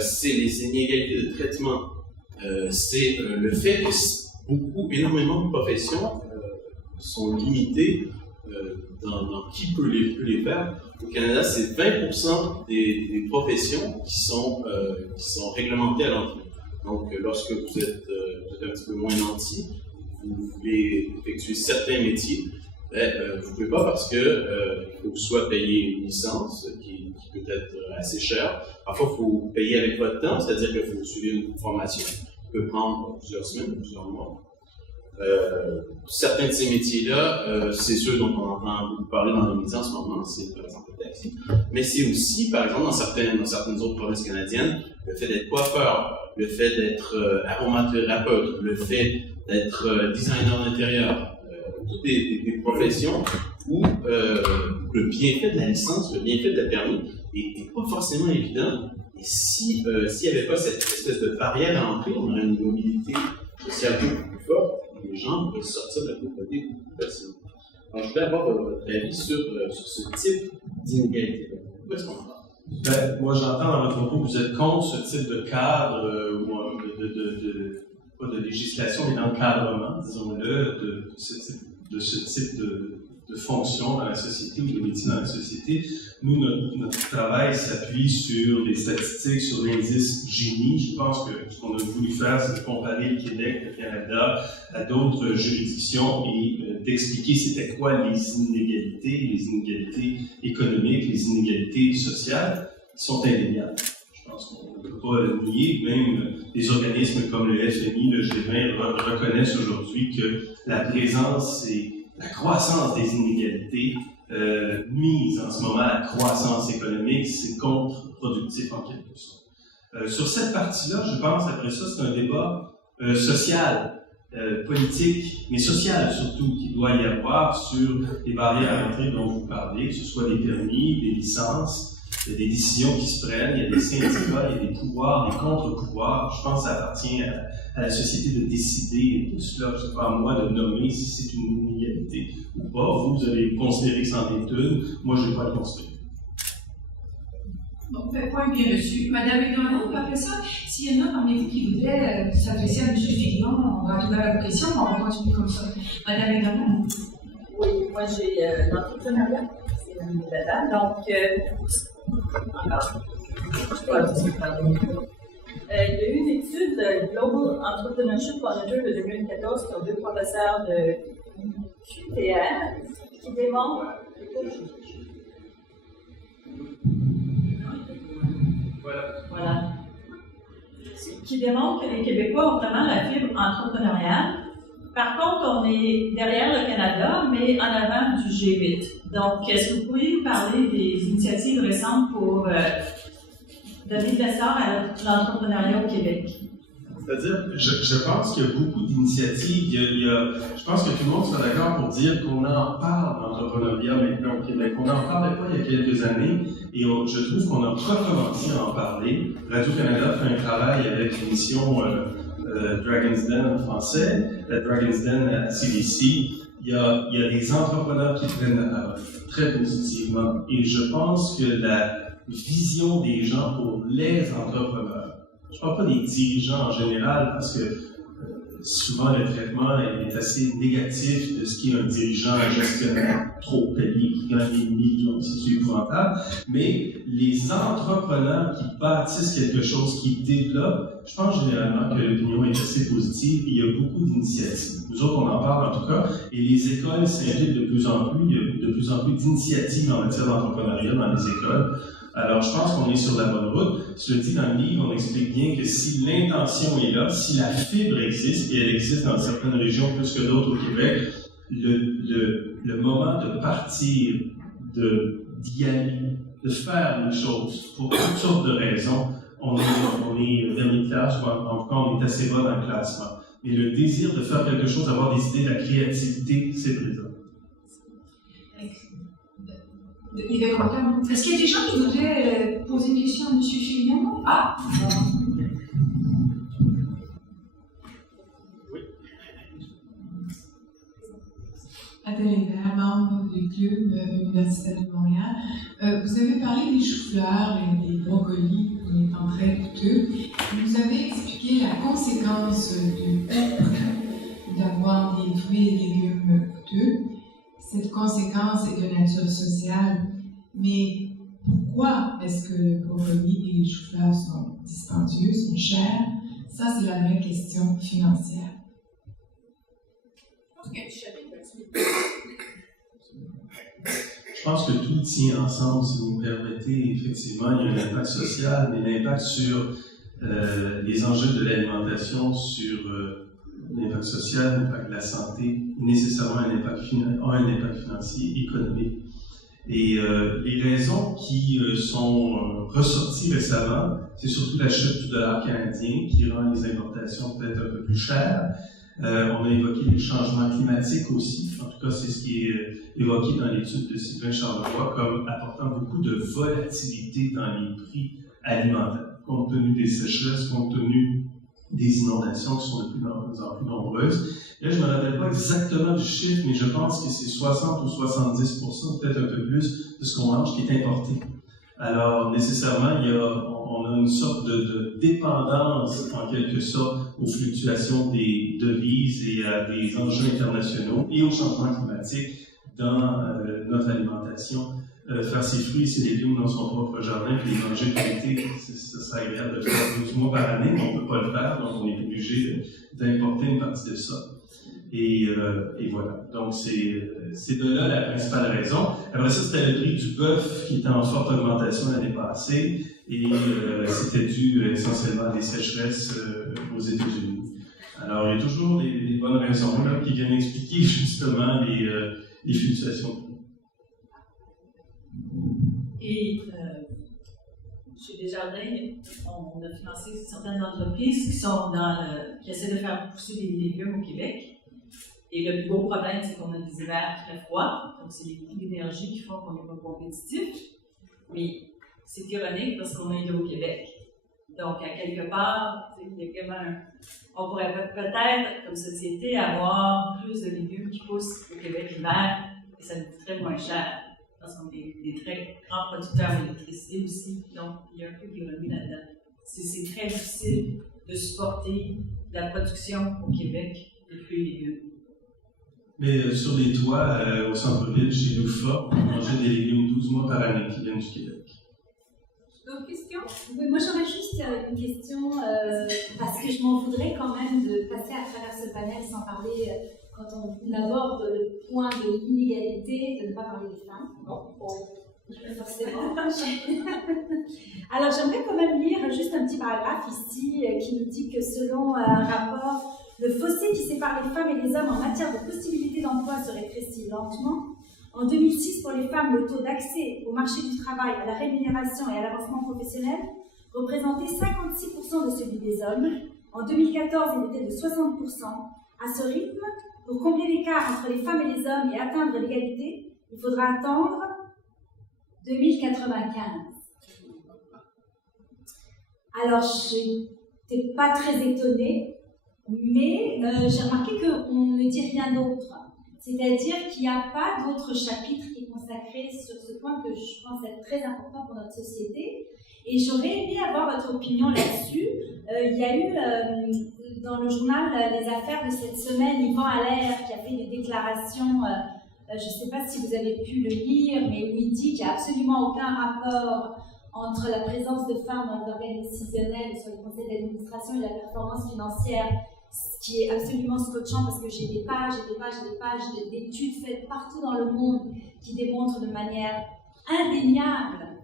c'est les inégalités de traitement. C'est le fait que énormément de professions sont limitées dans qui peut les faire. Au Canada, c'est 20% des professions qui sont réglementées à l'entrée. Donc, lorsque vous êtes un petit peu moins nanti, vous voulez effectuer certains métiers, vous ne pouvez pas parce que il faut soit payer une licence qui peut être assez chère. Parfois, il faut payer avec votre temps, c'est-à-dire qu'il faut suivre une formation qui peut prendre plusieurs semaines, plusieurs mois. Certains de ces métiers-là, c'est ceux dont on entend beaucoup parler dans les médias en ce moment, c'est par exemple le taxi. Mais c'est aussi, par exemple, dans certaines autres provinces canadiennes, le fait d'être coiffeur, le fait d'être aromathérapeute, le fait d'être designer d'intérieur, toutes des professions où le bienfait de la licence, le bienfait de la permis n'est pas forcément évident. Et s'il n'y avait pas cette espèce de barrière à l'entrée, on aurait une mobilité sociale beaucoup plus forte et les gens pourraient sortir de la pauvreté beaucoup plus facilement. Alors, je voulais avoir votre avis sur ce type d'inégalité. Où est-ce qu'on en parle? Moi, j'entends dans votre propos que vous êtes contre ce type de cadre pas de législation, mais d'encadrement, disons-le, de ce type de fonction dans la société ou de métier dans la société. Nous, notre travail s'appuie sur les statistiques, sur l'indice Gini. Je pense que ce qu'on a voulu faire, c'est de comparer le Québec, le Canada à d'autres juridictions et d'expliquer c'était quoi les inégalités économiques, les inégalités sociales qui sont indéniables. Je pense qu'on ne peut pas le nier. Même des organismes comme le FMI, le G20 reconnaissent aujourd'hui que la présence et la croissance des inégalités mise en ce moment à la croissance économique, c'est contre-productif en quelque sorte. Sur cette partie-là, je pense, après ça, c'est un débat social, politique, mais social surtout, qu'il doit y avoir sur les barrières à l'entrée dont vous parlez, que ce soit des permis, des licences. Il y a des décisions qui se prennent, il y a des syndicats, il y a des pouvoirs, des contre-pouvoirs. Je pense que ça appartient à la société de décider de cela. Je ne sais pas à moi de nommer si c'est une inégalité ou pas. Vous allez considérer que c'en est une. Moi, je ne vais pas le considérer. Bon, point bien reçu. Madame Aignan, après ça, s'il y en a parmi vous qui voudraient s'adresser à M. Fillon, on va tout à vos questions, on va continuer comme ça. Madame Aignan. Oui, moi j'ai l'entrepreneuriat, c'est un dada, donc encore. Il y a eu une étude Global Entrepreneurship Monitor de 2014 sur 2 professeurs de QTR qui démontrent voilà. Qui démontre que les Québécois ont vraiment la fibre entrepreneuriale. Par contre, on est derrière le Canada, mais en avant du G8. Donc, est-ce que vous pourriez nous parler des initiatives récentes pour donner de l'essor à l'entrepreneuriat au Québec? C'est-à-dire, je pense qu'il y a beaucoup d'initiatives. Je pense que tout le monde sera d'accord pour dire qu'on en parle d'entrepreneuriat maintenant au Québec. On n'en parlait pas il y a quelques années et je trouve qu'on a recommencé à en parler. Radio-Canada fait un travail avec l'émission Dragon's Den en français, la Dragon's Den à CBC. Il y a des entrepreneurs qui prennent la parole très positivement et je pense que la vision des gens pour les entrepreneurs, je ne parle pas des dirigeants en général, parce que souvent le traitement est assez négatif de ce qu'est un dirigeant, un gestionnaire trop payé qui gagne des millions, c'est épouvantable. Mais les entrepreneurs qui bâtissent quelque chose, qui développent, je pense généralement que l'opinion est assez positive et il y a beaucoup d'initiatives. Nous autres, on en parle en tout cas, et les écoles s'invitent de plus en plus, il y a de plus en plus d'initiatives en matière d'entrepreneuriat dans les écoles. Alors, je pense qu'on est sur la bonne route. Cela dit, dans le livre, on explique bien que si l'intention est là, si la fibre existe, et elle existe dans certaines régions plus que d'autres au Québec, le moment de partir, d'y aller, de faire une chose, pour toutes sortes de raisons, on est dernier de classe, ou en tout cas, on est assez bas dans le classement. Mais le désir de faire quelque chose, d'avoir des idées, de la créativité, c'est présent. Est-ce qu'il y a des gens qui voudraient poser une question à M. Fillon? Ah! Oui. Adèle Hébert, membre du club universitaire de Montréal. Vous avez parlé des choux-fleurs et des brocolis comme étant très coûteux. Vous avez expliqué la conséquence du fait d'avoir des fruits et légumes coûteux. Cette conséquence est de nature sociale, mais pourquoi est-ce que le brocoli et les choux-fleurs sont dispendieux, sont chers? Ça, c'est la vraie question financière. pense qu'il y a un chapitre là-dessus. Je pense que tout tient ensemble, si vous me permettez. Effectivement, il y a un impact social, mais l'impact sur les enjeux de l'alimentation, sur l'impact social, l'impact de la santé, nécessairement un impact financier, économique. Et les raisons qui sont ressorties récemment, c'est surtout la chute du dollar canadien qui rend les importations peut-être un peu plus chères. On a évoqué les changements climatiques aussi. En tout cas, c'est ce qui est évoqué dans l'étude de Sylvain Charlevoix comme apportant beaucoup de volatilité dans les prix alimentaires, compte tenu des sécheresses, compte tenu des inondations qui sont de plus en plus nombreuses. Là, je ne me rappelle pas exactement du chiffre, mais je pense que c'est 60 ou 70%, peut-être un peu plus, de ce qu'on mange qui est importé. Alors, nécessairement, on a une sorte de dépendance, en quelque sorte, aux fluctuations des devises et à des enjeux internationaux et au changement climatique dans notre alimentation. Faire ses fruits et ses légumes dans son propre jardin, puis les manger l'été, ce serait agréable de le faire 12 mois par année, mais on ne peut pas le faire, donc on est obligé d'importer une partie de ça. Et voilà. Donc, c'est de là la principale raison. Après ça, c'était le prix du bœuf qui était en forte augmentation l'année passée, et c'était dû essentiellement à des sécheresses aux États-Unis. Alors, il y a toujours des bonnes raisons là, qui viennent expliquer justement les fluctuations de prix. Et chez Desjardins, on a financé certaines entreprises qui essaient de faire pousser des légumes au Québec. Et le plus gros problème, c'est qu'on a des hivers très froids, donc c'est les coûts d'énergie qui font qu'on n'est pas compétitif. Mais c'est ironique parce qu'on est là au Québec. Donc, à quelque part, il y a quand même on pourrait peut-être, comme société, avoir plus de légumes qui poussent au Québec l'hiver, et ça nous coûterait moins cher. Parce qu'on est des très grands producteurs d'électricité aussi, donc il y a un peu d'ironie là-dedans. C'est très difficile de supporter la production au Québec de fruits et légumes. Mais sur les toits, au centre-ville, chez Loufa, on mangeait des légumes 12 mois par année qui viennent du Québec. D'autres questions? Oui, moi j'aurais juste une question, parce que je m'en voudrais quand même de passer à travers ce panel sans parler, quand on aborde le point de l'inégalité, de ne pas parler des femmes. Bon, forcément. Alors j'aimerais quand même lire juste un petit paragraphe ici qui nous dit que selon un rapport, le fossé qui sépare les femmes et les hommes en matière de possibilités d'emploi se rétrécit lentement. En 2006, pour les femmes, le taux d'accès au marché du travail, à la rémunération et à l'avancement professionnel représentait 56% de celui des hommes. En 2014, il était de 60%. À ce rythme, pour combler l'écart entre les femmes et les hommes et atteindre l'égalité, il faudra attendre 2095. Alors, je n'étais pas très étonnée, mais j'ai remarqué qu'on ne dit rien d'autre. C'est-à-dire qu'il n'y a pas d'autre chapitre qui est consacré sur ce point que je pense être très important pour notre société. Et j'aurais aimé avoir votre opinion là-dessus. Il y a eu dans le journal Les Affaires de cette semaine, Yvan Allaire qui a fait des déclarations, je ne sais pas si vous avez pu le lire, mais où il dit qu'il n'y a absolument aucun rapport entre la présence de femmes dans les organes décisionnels sur les conseils d'administration et la performance financière, ce qui est absolument scotchant parce que j'ai des pages d'études faites partout dans le monde qui démontrent de manière indéniable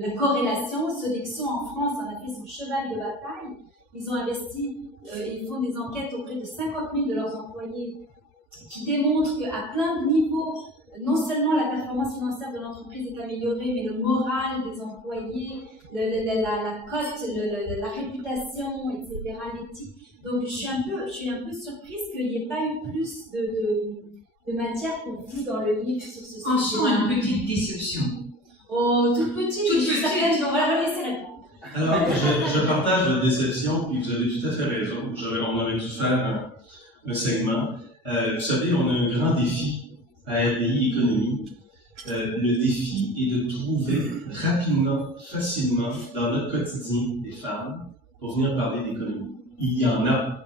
la corrélation. Sodexo en France en a fait son cheval de bataille. Ils ont investi, ils font des enquêtes auprès de 50 000 de leurs employés qui démontrent qu'à plein de niveaux, non seulement la performance financière de l'entreprise est améliorée, mais le moral des employés, la cote, la réputation, etc., l'éthique. Donc je suis un peu surprise qu'il n'y ait pas eu plus de matière pour vous dans le livre sur ce sujet. Franchement, une petite déception. Oh, toute petite. On va la laisser répondre. Alors, je partage votre déception, puis vous avez tout à fait raison. On aurait dû faire un segment. Vous savez, on a un grand défi à RDI Économie. Le défi est de trouver rapidement, facilement, dans notre quotidien, des femmes pour venir parler d'économie. Il y en a.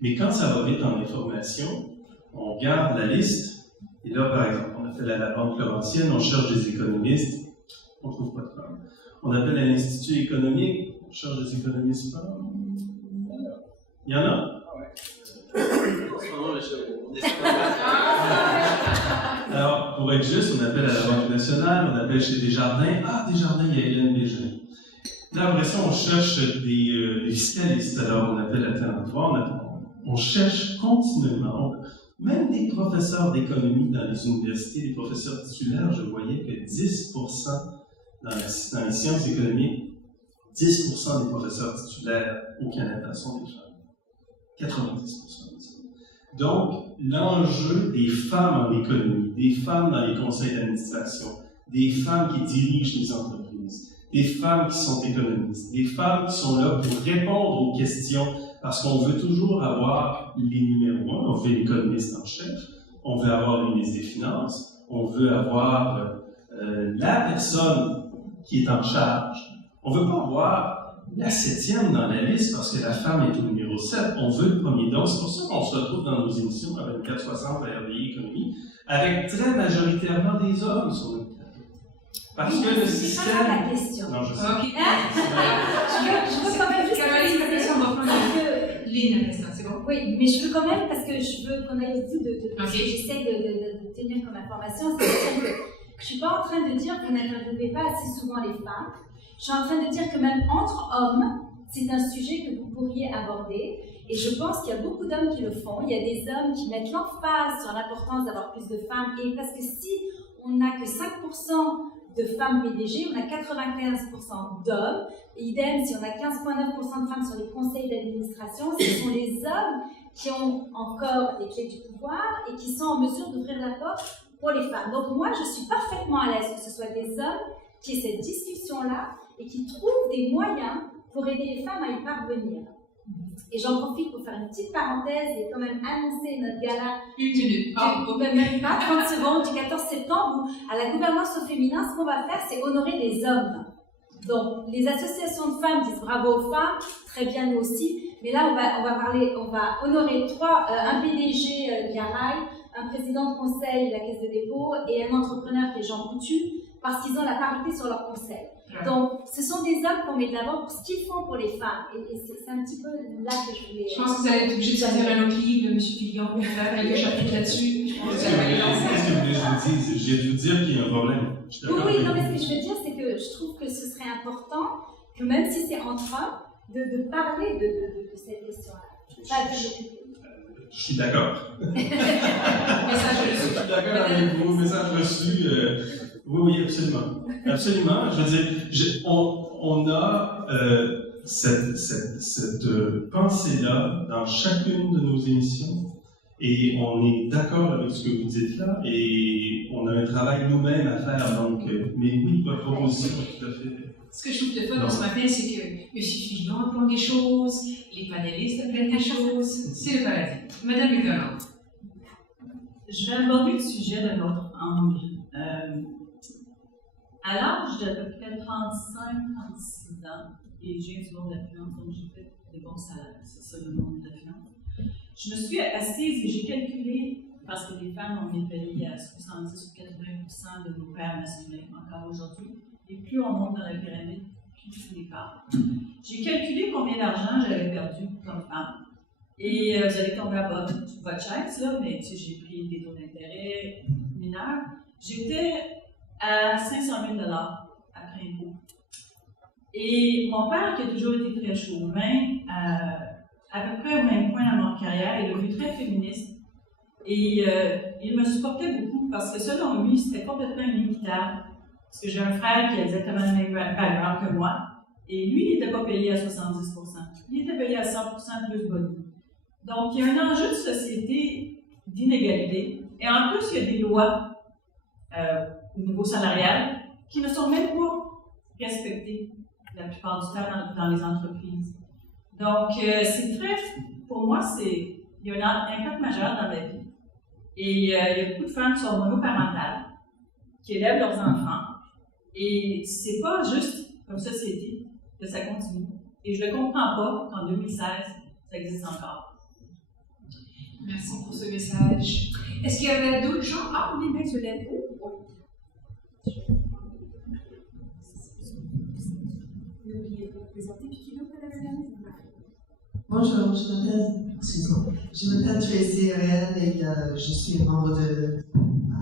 Mais quand ça va vite en information, on garde la liste. Et là, par exemple, on appelle à la Banque Laurentienne, on cherche des économistes, on ne trouve pas de femmes. On appelle à l'Institut économique, on cherche des économistes femmes. Il y en a. Alors, pour être juste, on appelle à la Banque nationale, on appelle chez Desjardins. Ah, Desjardins, il y a Hélène Bégin. Là, après ça, on cherche des fiscalistes. Alors, on appelle à tel endroit. On cherche continuellement, même des professeurs d'économie dans les universités, des professeurs titulaires, je voyais que 10% dans les sciences économiques, 10% des professeurs titulaires au Canada sont des femmes. 90% des femmes. Donc, l'enjeu des femmes en économie, des femmes dans les conseils d'administration, des femmes qui dirigent les entreprises, des femmes qui sont économistes, des femmes qui sont là pour répondre aux questions, parce qu'on veut toujours avoir les numéros 1, on veut l'économiste en chef, on veut avoir le ministre des Finances, on veut avoir la personne qui est en charge. On ne veut pas avoir la 7e dans la liste parce que la femme est au numéro 7. On veut le premier. Donc, c'est pour ça qu'on se retrouve dans nos émissions avec 460 à RDI Économie, avec très majoritairement des hommes sur le plateau. Parce que le système. C'est pas la question. Non, je sais. Ok. Je veux quand même juste. Caroline, la question va prendre Lynn, c'est bon? Oui, mais je veux quand même, parce que je veux qu'on aille ici de Ok. j'essaie de tenir comme information, c'est-à-dire que je ne suis pas en train de dire qu'on n'interviewez pas assez souvent les femmes. Je suis en train de dire que même entre hommes, c'est un sujet que vous pourriez aborder. Et je pense qu'il y a beaucoup d'hommes qui le font. Il y a des hommes qui mettent l'emphase sur l'importance d'avoir plus de femmes. Et parce que si on n'a que 5% de femmes PDG, on a 95% d'hommes. Idem, si on a 15,9% de femmes sur les conseils d'administration, ce sont les hommes qui ont encore les clés du pouvoir et qui sont en mesure d'ouvrir la porte pour les femmes. Donc moi, je suis parfaitement à l'aise que ce soit des hommes qui aient cette discussion-là et qui trouvent des moyens pour aider les femmes à y parvenir. Et j'en profite pour faire une petite parenthèse et quand même annoncer notre gala. Une minute. Même pas 30 secondes, du 14 septembre, où à la gouvernance au féminin, ce qu'on va faire, c'est honorer des hommes. Donc, les associations de femmes disent bravo aux femmes, très bien nous aussi. Mais là, on va honorer un PDG via Rail, un président de conseil de la Caisse de dépôt et un entrepreneur qui est Jean Coutu, parce qu'ils ont la parité sur leur conseil. Donc, ce sont des hommes qu'on met de l'avant pour ce qu'ils font pour les femmes. Et c'est un petit peu là que je voulais. Je pense que vous allez être obligé de sortir un autre livre de M. Fillon pour faire quelques chapitres là-dessus. Je pense que ça va aller lancer. Qu'est-ce que vous voulez que je vous dise? J'ai dû dire qu'il y a un problème. Oui, non, mais ce que je veux dire, c'est que je trouve que ce serait important que même si c'est entre hommes, de parler de cette question-là. Je suis d'accord. Message Je suis d'accord avec vous. Message reçu. Oui, absolument. Absolument. Je veux dire, on a cette pensée-là dans chacune de nos émissions et on est d'accord avec ce que vous dites là et on a un travail nous-mêmes à faire. Donc, mais oui, votre proposition est tout à fait. Ce que je trouve de fun ce matin, c'est que M. Fillon apprend des choses, les panélistes apprennent des choses. C'est le paradis. Madame Hugueland. Je vais aborder le sujet d'un autre angle. À l'âge d'à peu près 35-36 ans, et j'ai du monde de la finance, donc j'ai fait des bons salaires, c'est ça le monde de la finance. Je me suis assise et j'ai calculé, parce que les femmes ont été payées à 70 ou 80% de nos pairs masculins encore aujourd'hui, et plus on monte dans la pyramide, plus c'est l'écart. J'ai calculé combien d'argent j'avais perdu comme femme. Et vous allez tomber à bas de votre chaise, là, mais j'ai pris des taux d'intérêt mineurs. J'étais à 500 000 après impôt. Et mon père, qui a toujours été très chauvin, à peu près au même point dans ma carrière, il est devenu très féministe. Et il me supportait beaucoup parce que selon lui, c'était complètement inéquitable. Parce que j'ai un frère qui a exactement le même background que moi. Et lui, il n'était pas payé à 70%. Il était payé à 100% plus boni. Donc, il y a un enjeu de société d'inégalité. Et en plus, il y a des lois au niveau salarial qui ne sont même pas respectées la plupart du temps dans les entreprises. Donc, c'est très, pour moi, il y a un impact majeur dans ma vie. Et il y a beaucoup de femmes qui sont monoparentales, qui élèvent leurs enfants. Et c'est pas juste comme société que ça continue. Et je ne comprends pas qu'en 2016, ça existe encore. Merci pour ce message. Est-ce qu'il y avait d'autres gens? Ah, on est bien sur l'aide. N'oubliez pas de présenter, puis qui d'autre avait la Bonjour, je m'appelle Tracy Ariel et je suis membre de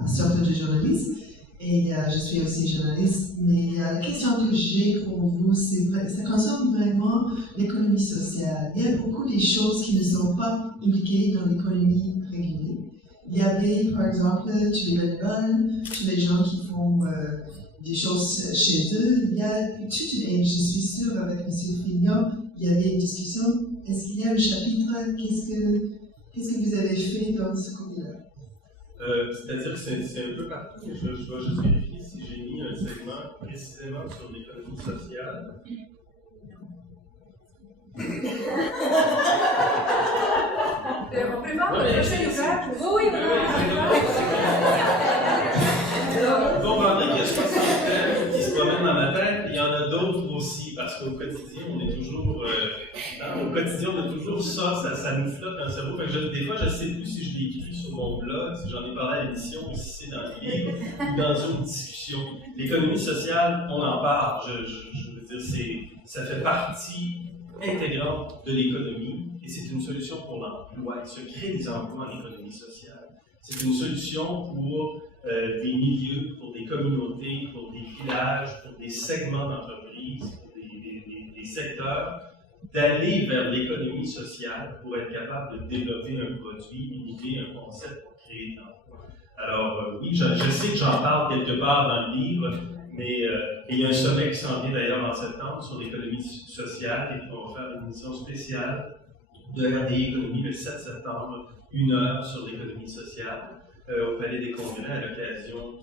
Cercle de journalisme et je suis aussi journaliste. Mais la question que j'ai pour vous, ça concerne vraiment l'économie sociale. Il y a beaucoup de choses qui ne sont pas impliquées dans l'économie régulée. Il y avait, par exemple, tous les bénévoles, tous les gens qui font des choses chez eux. Il y a toute une, je suis sûre avec M. Fignon, il y avait une discussion. Est-ce qu'il y a un chapitre? Qu'est-ce que vous avez fait dans ce côté-là? C'est-à-dire que c'est un peu partout. Je vais juste vérifier si j'ai mis un segment précisément sur l'économie sociale. On peut voir le prochain ouvrage? Oui, Vous comprendrez qu'il y a 60 thèmes qui se promènent dans ma tête, il y en a d'autres aussi, parce qu'au quotidien, on est toujours. Au quotidien, on a toujours ça nous flotte dans le cerveau. Fait que des fois, je ne sais plus si je l'ai écrit sur mon blog, si j'en ai parlé à l'émission, ou si c'est dans le livre, ou dans une discussion. L'économie sociale, on en parle. Je veux dire, ça fait partie intégrante de l'économie, et c'est une solution pour l'emploi. Il se crée des emplois en économie sociale. C'est une solution pour des milieux, pour des communautés, pour des villages, pour des segments d'entreprise, pour des secteurs, d'aller vers l'économie sociale pour être capable de développer un produit, une idée, un concept pour créer de l'emploi. Alors oui, je sais que j'en parle quelque part dans le livre, mais il y a un sommet qui s'en vient d'ailleurs en septembre sur l'économie sociale, et puis on va faire une émission spéciale de RDI Économie le 7 septembre, 1 heure sur l'économie sociale, au Palais des Congrès à l'occasion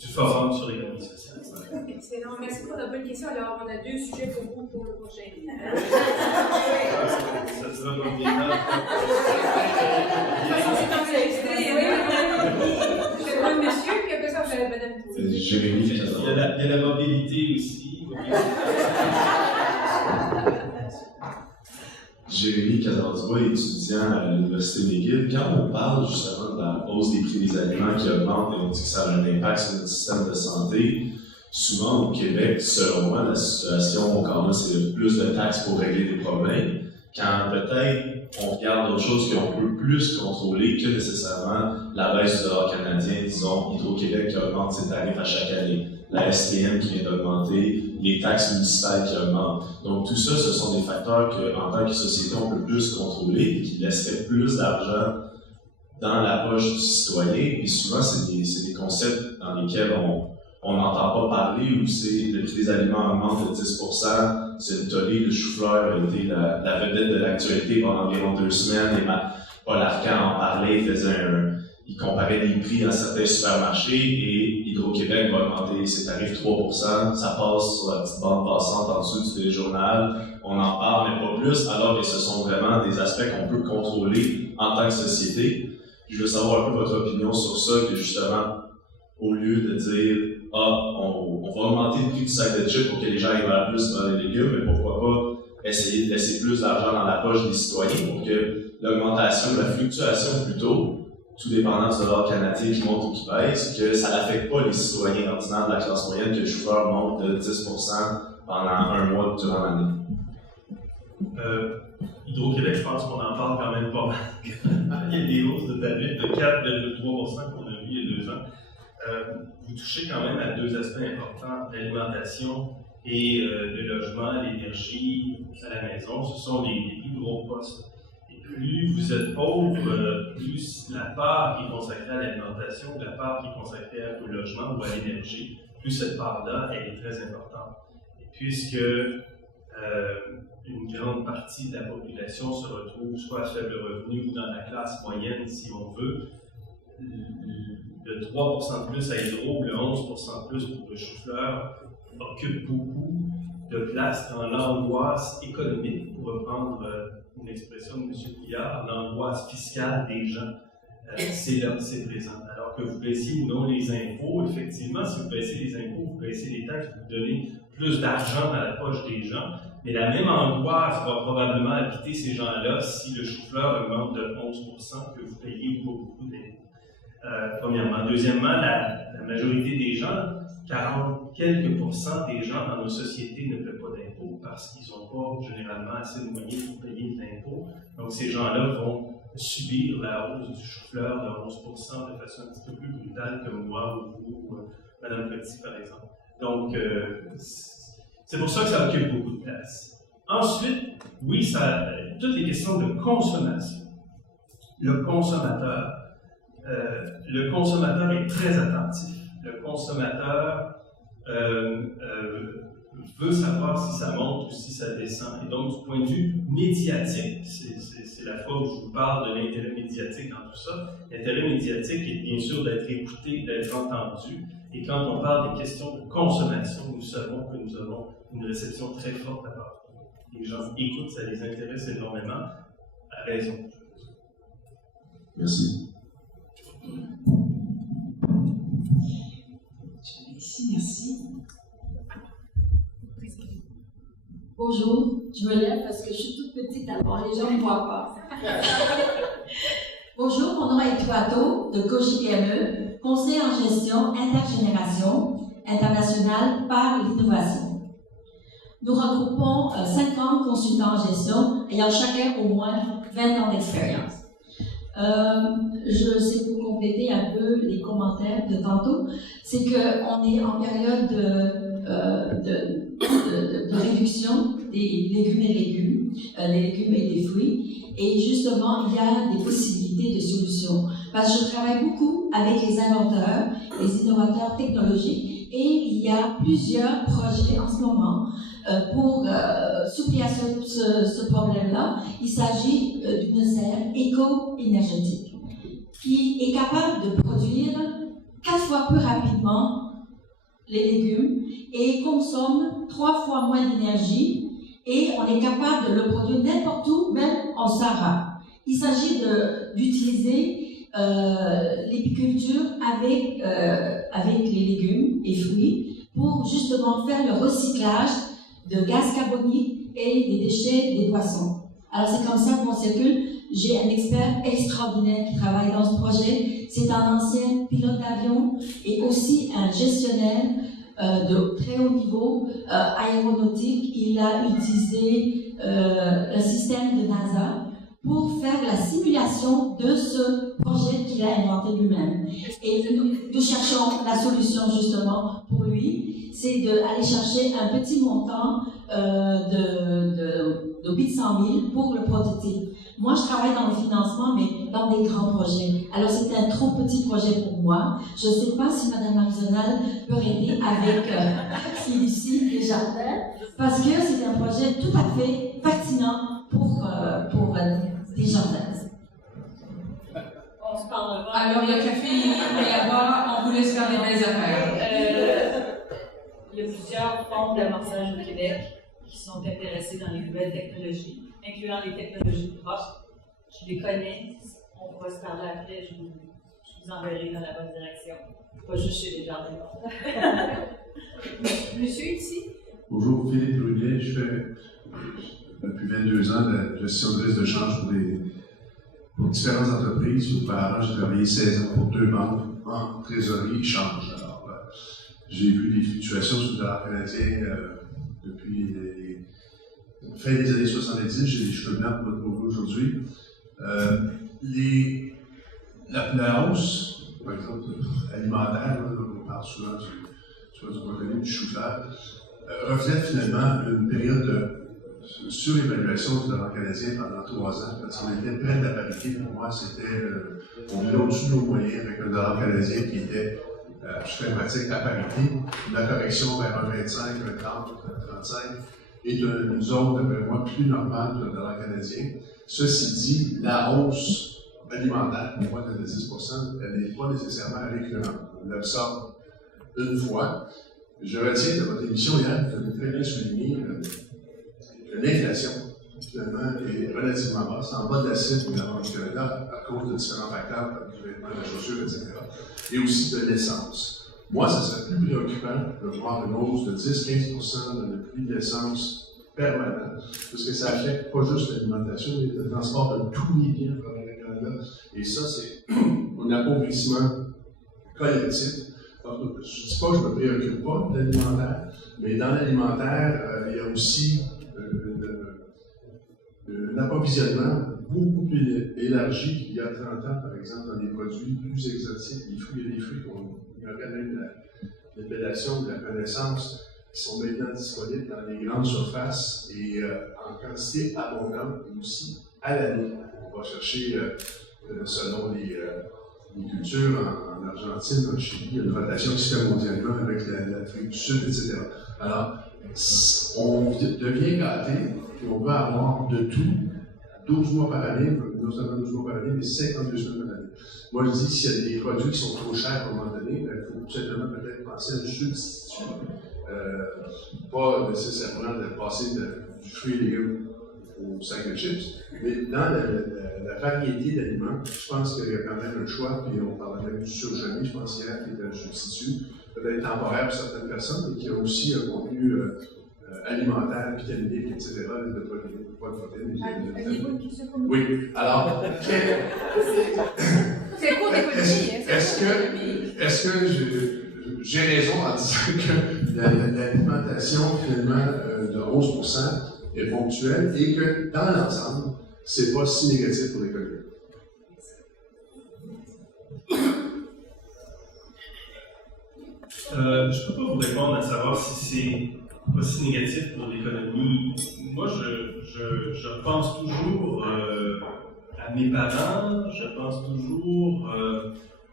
du Forum sur l'économie sociale. Excellent, merci pour la bonne question. Alors, on a 2 sujets pour vous pour le prochain. Ça sera pas bien. Je vais prendre monsieur, puis après ça, je vais madame. Jérémy, il y a la mobilité aussi. Jérémy Casardubois, étudiant à l'Université McGill. Quand on parle justement de la hausse des prix des aliments qui augmente et on dit que ça a un impact sur notre système de santé, souvent au Québec, selon moi, la situation qu'on a, c'est plus de taxes pour régler des problèmes, quand peut-être on regarde d'autres choses qu'on peut plus contrôler que nécessairement la baisse du dollar canadien, disons Hydro-Québec qui augmente ses tarifs à chaque année, la STM qui vient d'augmenter, les taxes municipales qui augmentent. Donc tout ça, ce sont des facteurs qu'en tant que société, on peut plus contrôler et qui laisseraient plus d'argent dans la poche du citoyen. Et souvent, c'est des concepts dans lesquels on n'entend pas parler, où le prix des aliments augmente de 10%. C'est une tollée, le chou-fleur a été la vedette de l'actualité pendant environ 2 semaines. Et Paul Arcand en parlait, il comparait les prix dans certains supermarchés et Hydro-Québec va augmenter ses tarifs 3%. Ça passe sur la petite bande passante en dessous du téléjournal. On en parle, mais pas plus, alors que ce sont vraiment des aspects qu'on peut contrôler en tant que société. Je veux savoir un peu votre opinion sur ça, que justement, au lieu de dire « Ah, on va augmenter le prix du sac de chips pour que les gens aient plus dans les légumes », mais pourquoi pas essayer de laisser plus d'argent dans la poche des citoyens pour que l'augmentation, la fluctuation plutôt, tout dépendant du dollar canadien qui monte ou qui baisse, que ça n'affecte pas les citoyens ordinaires de la classe moyenne, que le chauffeur monte de 10% pendant 1 mois durant l'année. Hydro-Québec, je pense qu'on en parle quand même pas mal. Il y a des hausses de tarifs de 4,3% qu'on a vu il y a 2 ans. Vous touchez quand même à 2 aspects importants, l'alimentation et le logement, l'énergie à la maison. Ce sont les plus gros postes. Et plus vous êtes pauvre, plus la part qui est consacrée à l'alimentation, la part qui est consacrée au logement ou à l'énergie, plus cette part-là, elle est très importante. Et puisque une grande partie de la population se retrouve soit à faible revenu ou dans la classe moyenne, si on veut, le 3% de plus à Hydro ou le 11% de plus pour le chou-fleur occupe beaucoup de place dans l'angoisse économique, pour reprendre une expression de M. Couillard, l'angoisse fiscale des gens. C'est là, c'est présent. Alors que vous baissiez ou non les impôts, effectivement, si vous baissez les impôts, vous baissez les taxes, vous donnez plus d'argent dans la poche des gens, mais la même angoisse va probablement habiter ces gens-là si le chou-fleur augmente de 11% que vous payez ou pas beaucoup d'impôts. Premièrement. Deuxièmement, la majorité des gens, 40 quelques % des gens dans nos sociétés ne paient pas d'impôts. parce qu'ils n'ont pas généralement assez de moyens pour payer de l'impôt. Donc, ces gens-là vont subir la hausse du chou-fleur de 11% de façon un petit peu plus brutale que moi ou vous, ou Mme Petit, par exemple. Donc, c'est pour ça que ça occupe beaucoup de place. Ensuite, oui, toutes les questions de consommation. Le consommateur est très attentif. Le consommateur veut savoir si ça monte ou si ça descend. Et donc, du point de vue médiatique, c'est la fois où je vous parle de l'intérêt médiatique dans tout ça. L'intérêt médiatique est bien sûr d'être écouté, d'être entendu. Et quand on parle des questions de consommation, nous savons que nous avons une réception très forte à part. Les gens écoutent, ça les intéresse énormément, à raison. Merci. Ici, merci. Bonjour, je me lève parce que je suis toute petite, alors les gens ne me voient pas. Bonjour, mon nom est Tuato de COGIPME, conseiller en gestion intergénération internationale par l'innovation. Nous regroupons 50 consultants en gestion ayant chacun au moins 20 ans d'expérience. Je sais pour compléter un peu les commentaires de tantôt, c'est qu'on est en période de réduction des légumes et des fruits, et justement il y a des possibilités de solutions. Parce que je travaille beaucoup avec les inventeurs, les innovateurs technologiques, et il y a plusieurs projets en ce moment pour souffler à ce problème-là. Il s'agit d'une serre éco-énergétique qui est capable de produire 4 fois plus rapidement les légumes et consomme 3 fois moins d'énergie, et on est capable de le produire n'importe où, même en Sahara. Il s'agit d'utiliser l'épiculture avec les légumes et fruits pour justement faire le recyclage de gaz carbonique et des déchets des poissons. Alors c'est comme ça qu'on circule. J'ai un expert extraordinaire qui travaille dans ce projet. C'est un ancien pilote d'avion et aussi un gestionnaire de très haut niveau aéronautique. Il a utilisé un système de NASA pour faire la simulation de ce projet qu'il a inventé lui-même. Et nous cherchons la solution justement pour lui, c'est d'aller chercher un petit montant de 800 000 pour le prototype. Moi, je travaille dans le financement, mais dans des grands projets. Alors, c'était un trop petit projet pour moi. Je ne sais pas si Mme Marisonal peut aider avec ici les jardins, parce que c'est un projet tout à fait pertinent pour des jardins. On se parlera. Alors, il y a café et là-bas, on vous laisse faire des belles affaires. Il y a plusieurs fonds d'amorçage au Québec qui sont intéressés dans les nouvelles technologies, incluant les technologies proches. Je les connais. On pourra se parler après. Je vous enverrai dans la bonne direction. Pas juste chez les jardins. Monsieur, ici. Bonjour, Philippe Rouillet. Je fais depuis 22 ans la gestion de risque de change pour différentes entreprises. Auparavant, j'ai travaillé 16 ans pour 2 banques en trésorerie change. Alors, j'ai vu des fluctuations sur le dollar canadien depuis la fin des années 70. J'ai des cheveux blancs pour votre beaucoup aujourd'hui. La hausse, par exemple, alimentaire, on parle souvent du brocoli, du chou-fleur, reflète finalement une période de surévaluation du dollar canadien pendant 3 ans. Parce qu'on était près de la parité, pour moi, on était au-dessus de nos moyens avec un dollar canadien qui était schématique à parité. La correction vers 1,25, 1,30, 1,35 est une zone, d'après moi, plus normale pour le dollar canadien. Ceci dit, la hausse alimentaire, pour moi, de 10%, elle n'est pas nécessairement récurrente. On l'absorbe une fois. Je retiens de votre émission hier, vous avez très bien souligné que l'inflation, finalement, est relativement basse, en bas de la cible au Canada, à cause de différents facteurs, comme le vêtement, la chaussure, etc. Et aussi de l'essence. Moi, ça serait plus préoccupant de voir une hausse de 10-15% dans le prix de l'essence permanent, parce que ça affecte pas juste l'alimentation, mais le transport de tous les biens à travers le Canada. Et ça, c'est un appauvrissement collectif. Alors, je ne dis pas que je ne me préoccupe pas de l'alimentaire, mais dans l'alimentaire, il y a aussi approvisionnement beaucoup plus élargi qu'il y a 30 ans, par exemple, dans des produits plus exotiques, les fruits et les fruits qu'on aurait même l'appellation de la connaissance, qui sont maintenant disponibles dans les grandes surfaces et en quantité abondante et aussi à l'année. On va chercher, selon les cultures, en Argentine, en Chili, il y a une rotation qui se fait mondialement avec l'Afrique du Sud, etc. Alors, on devient gâté et on va avoir de tout 12 mois par année, non seulement 12 mois par année, mais 52 semaines par année. Moi, je dis que s'il y a des produits qui sont trop chers à un moment donné, il faut tout simplement peut-être penser à une substitution. Pas nécessairement de passer du fruit et légumes au sac de chips, mais dans la variété d'aliments, je pense qu'il y a quand même un choix, puis on parlait même du surgelé, je pense hier, qui est un substitut, peut-être temporaire pour certaines personnes, mais qui a aussi un contenu alimentaire, vitaminique, etc., de protéines. Aviez-vous une question pour nous? Oui, alors, C'est cours d'économie. est-ce que j'ai raison en disant que l'alimentation, finalement, de 11% est ponctuelle et que, dans l'ensemble, c'est pas si négatif pour l'économie? Je ne peux pas vous répondre à savoir si c'est pas si négatif pour l'économie. Moi, je pense toujours à mes parents, je pense toujours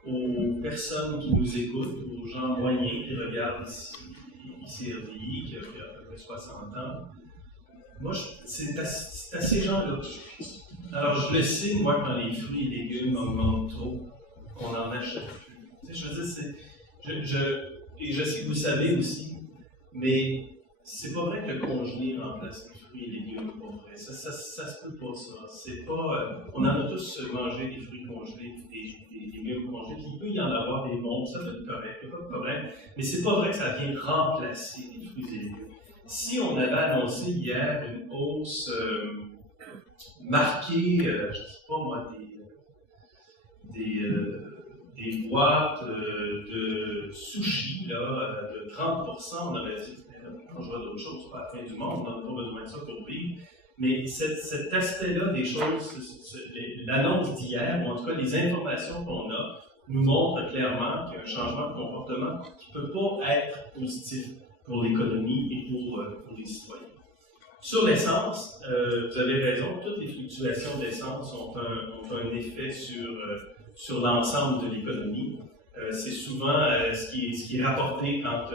aux personnes qui nous écoutent, aux gens moyens qui regardent ici RDI, qui a à peu près 60 ans. Moi, c'est à ces gens-là que je suis. Alors, je le sais, moi, quand les fruits et légumes augmentent trop, on n'en achète plus. Tu sais, je veux dire, et je sais que vous savez aussi, mais c'est pas vrai que le congelé remplace les fruits et légumes, pas vrai. Ça se peut pas, ça. C'est pas, on en a tous mangé des fruits congelés, des légumes congelés, puis il peut y en avoir des bons, ça peut être correct, il n'y a pas de problème, mais c'est pas vrai que ça vient remplacer les fruits et légumes. Si on avait annoncé hier une hausse marquée, je ne sais pas moi, des boîtes de sushi là, de 30%, on aurait dit, quand je vois d'autres choses, c'est pas la fin du monde, on n'a pas besoin de ça pour vivre. Mais cet aspect-là des choses, l'annonce d'hier, ou en tout cas les informations qu'on a, nous montrent clairement qu'il y a un changement de comportement qui ne peut pas être positif pour l'économie et pour les citoyens. Sur l'essence, vous avez raison, toutes les fluctuations d'essence ont un effet sur l'ensemble de l'économie. C'est souvent ce qui est rapporté quand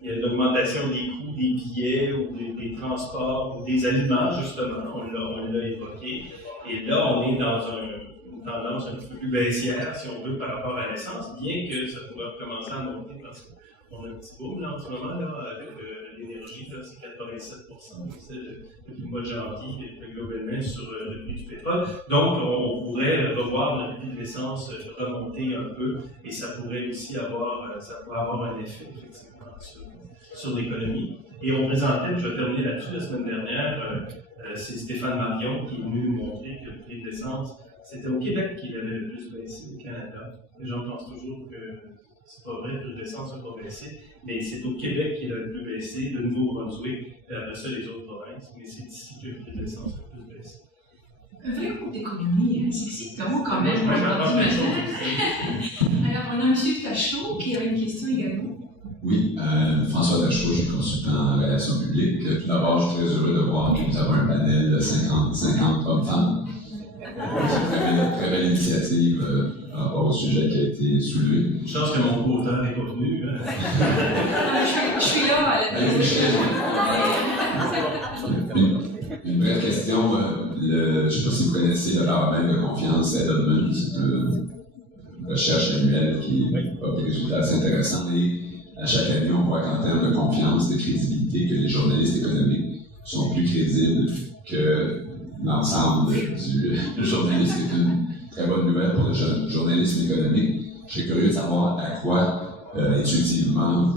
il y a une augmentation des coûts des billets ou des transports ou des aliments, justement, on l'a évoqué. Et là, on est dans une tendance un petit peu plus baissière, si on veut, par rapport à l'essence, bien que ça pourrait recommencer à monter parce qu'on a un petit boom là, en ce moment, là, avec l'énergie, c'est 87%, depuis le mois de janvier, globalement, sur le prix du pétrole. Donc, on pourrait revoir le prix de l'essence remonter un peu, et ça pourrait aussi avoir un effet, effectivement, sur l'économie. Et on présentait, je vais terminer là-dessus, la semaine dernière, c'est Stéphane Marion qui est venu nous montrer que le prix de l'essence, c'était au Québec qu'il avait le plus baissé, au Canada. Les gens pensent toujours que c'est pas vrai, le prix de l'essence n'a pas baissé, mais c'est au Québec qu'il a le plus baissé, le Nouveau-Brunswick, et après ça les autres provinces, mais c'est ici que le prix de l'essence a le plus baissé. Un vrai cours d'économie, hein? C'est excitant quand même. Alors, on a M. Tachot qui a une question également. Oui, François Tachot, je suis consultant en relations publiques. Tout d'abord, je suis très heureux de voir que nous avons un panel de 50 hommes-femmes. C'est une très belle initiative par rapport au sujet qui a été soulevé. Je pense que mon co-auteur n'est pas venu. Je suis là à la Une brève question. Je ne sais pas si vous connaissez le baromètre de confiance Edelman, c'est une recherche annuelle qui a des résultats assez intéressants. Et à chaque année, on voit qu'en termes de confiance, de crédibilité, que les journalistes économiques sont plus crédibles que l'ensemble du journalisme. C'est une très bonne nouvelle pour le journalisme économique. Je serais curieux de savoir à quoi intuitivement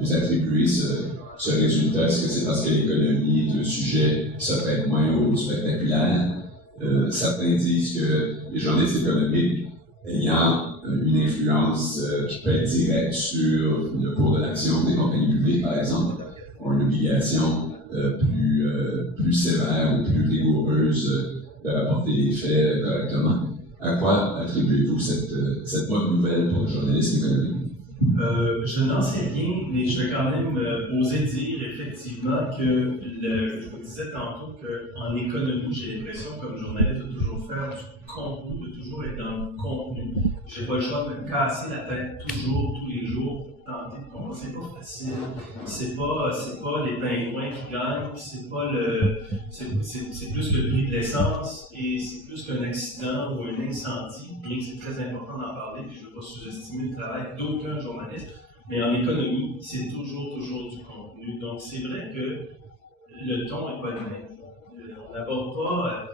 vous attribuez ce résultat. Est-ce que c'est parce que l'économie est un sujet qui se prête moins au spectaculaire? Certains disent que les journalistes économiques ayant une influence qui peut être directe sur le cours de l'action des compagnies publiques, par exemple, ont une obligation plus sévère ou plus rigoureuse heureuse de rapporter les faits correctement. À quoi attribuez-vous cette bonne nouvelle pour le journalisme économique? Je n'en sais rien, mais je vais quand même oser dire effectivement que, je vous disais tantôt qu'en économie, j'ai l'impression comme journaliste de toujours faire du contenu, de toujours être dans le contenu. Je n'ai pas le choix de me casser la tête toujours, tous les jours, pour tenter de comprendre. C'est pas facile. C'est pas les pingouins qui gagnent, c'est plus que le prix de l'essence et c'est plus qu'un accident ou un incendie, bien que c'est très important d'en parler, puis je ne veux pas sous-estimer le travail d'aucun journaliste, mais en économie, c'est toujours du contenu. Donc c'est vrai que le ton n'est pas le même. On n'aborde pas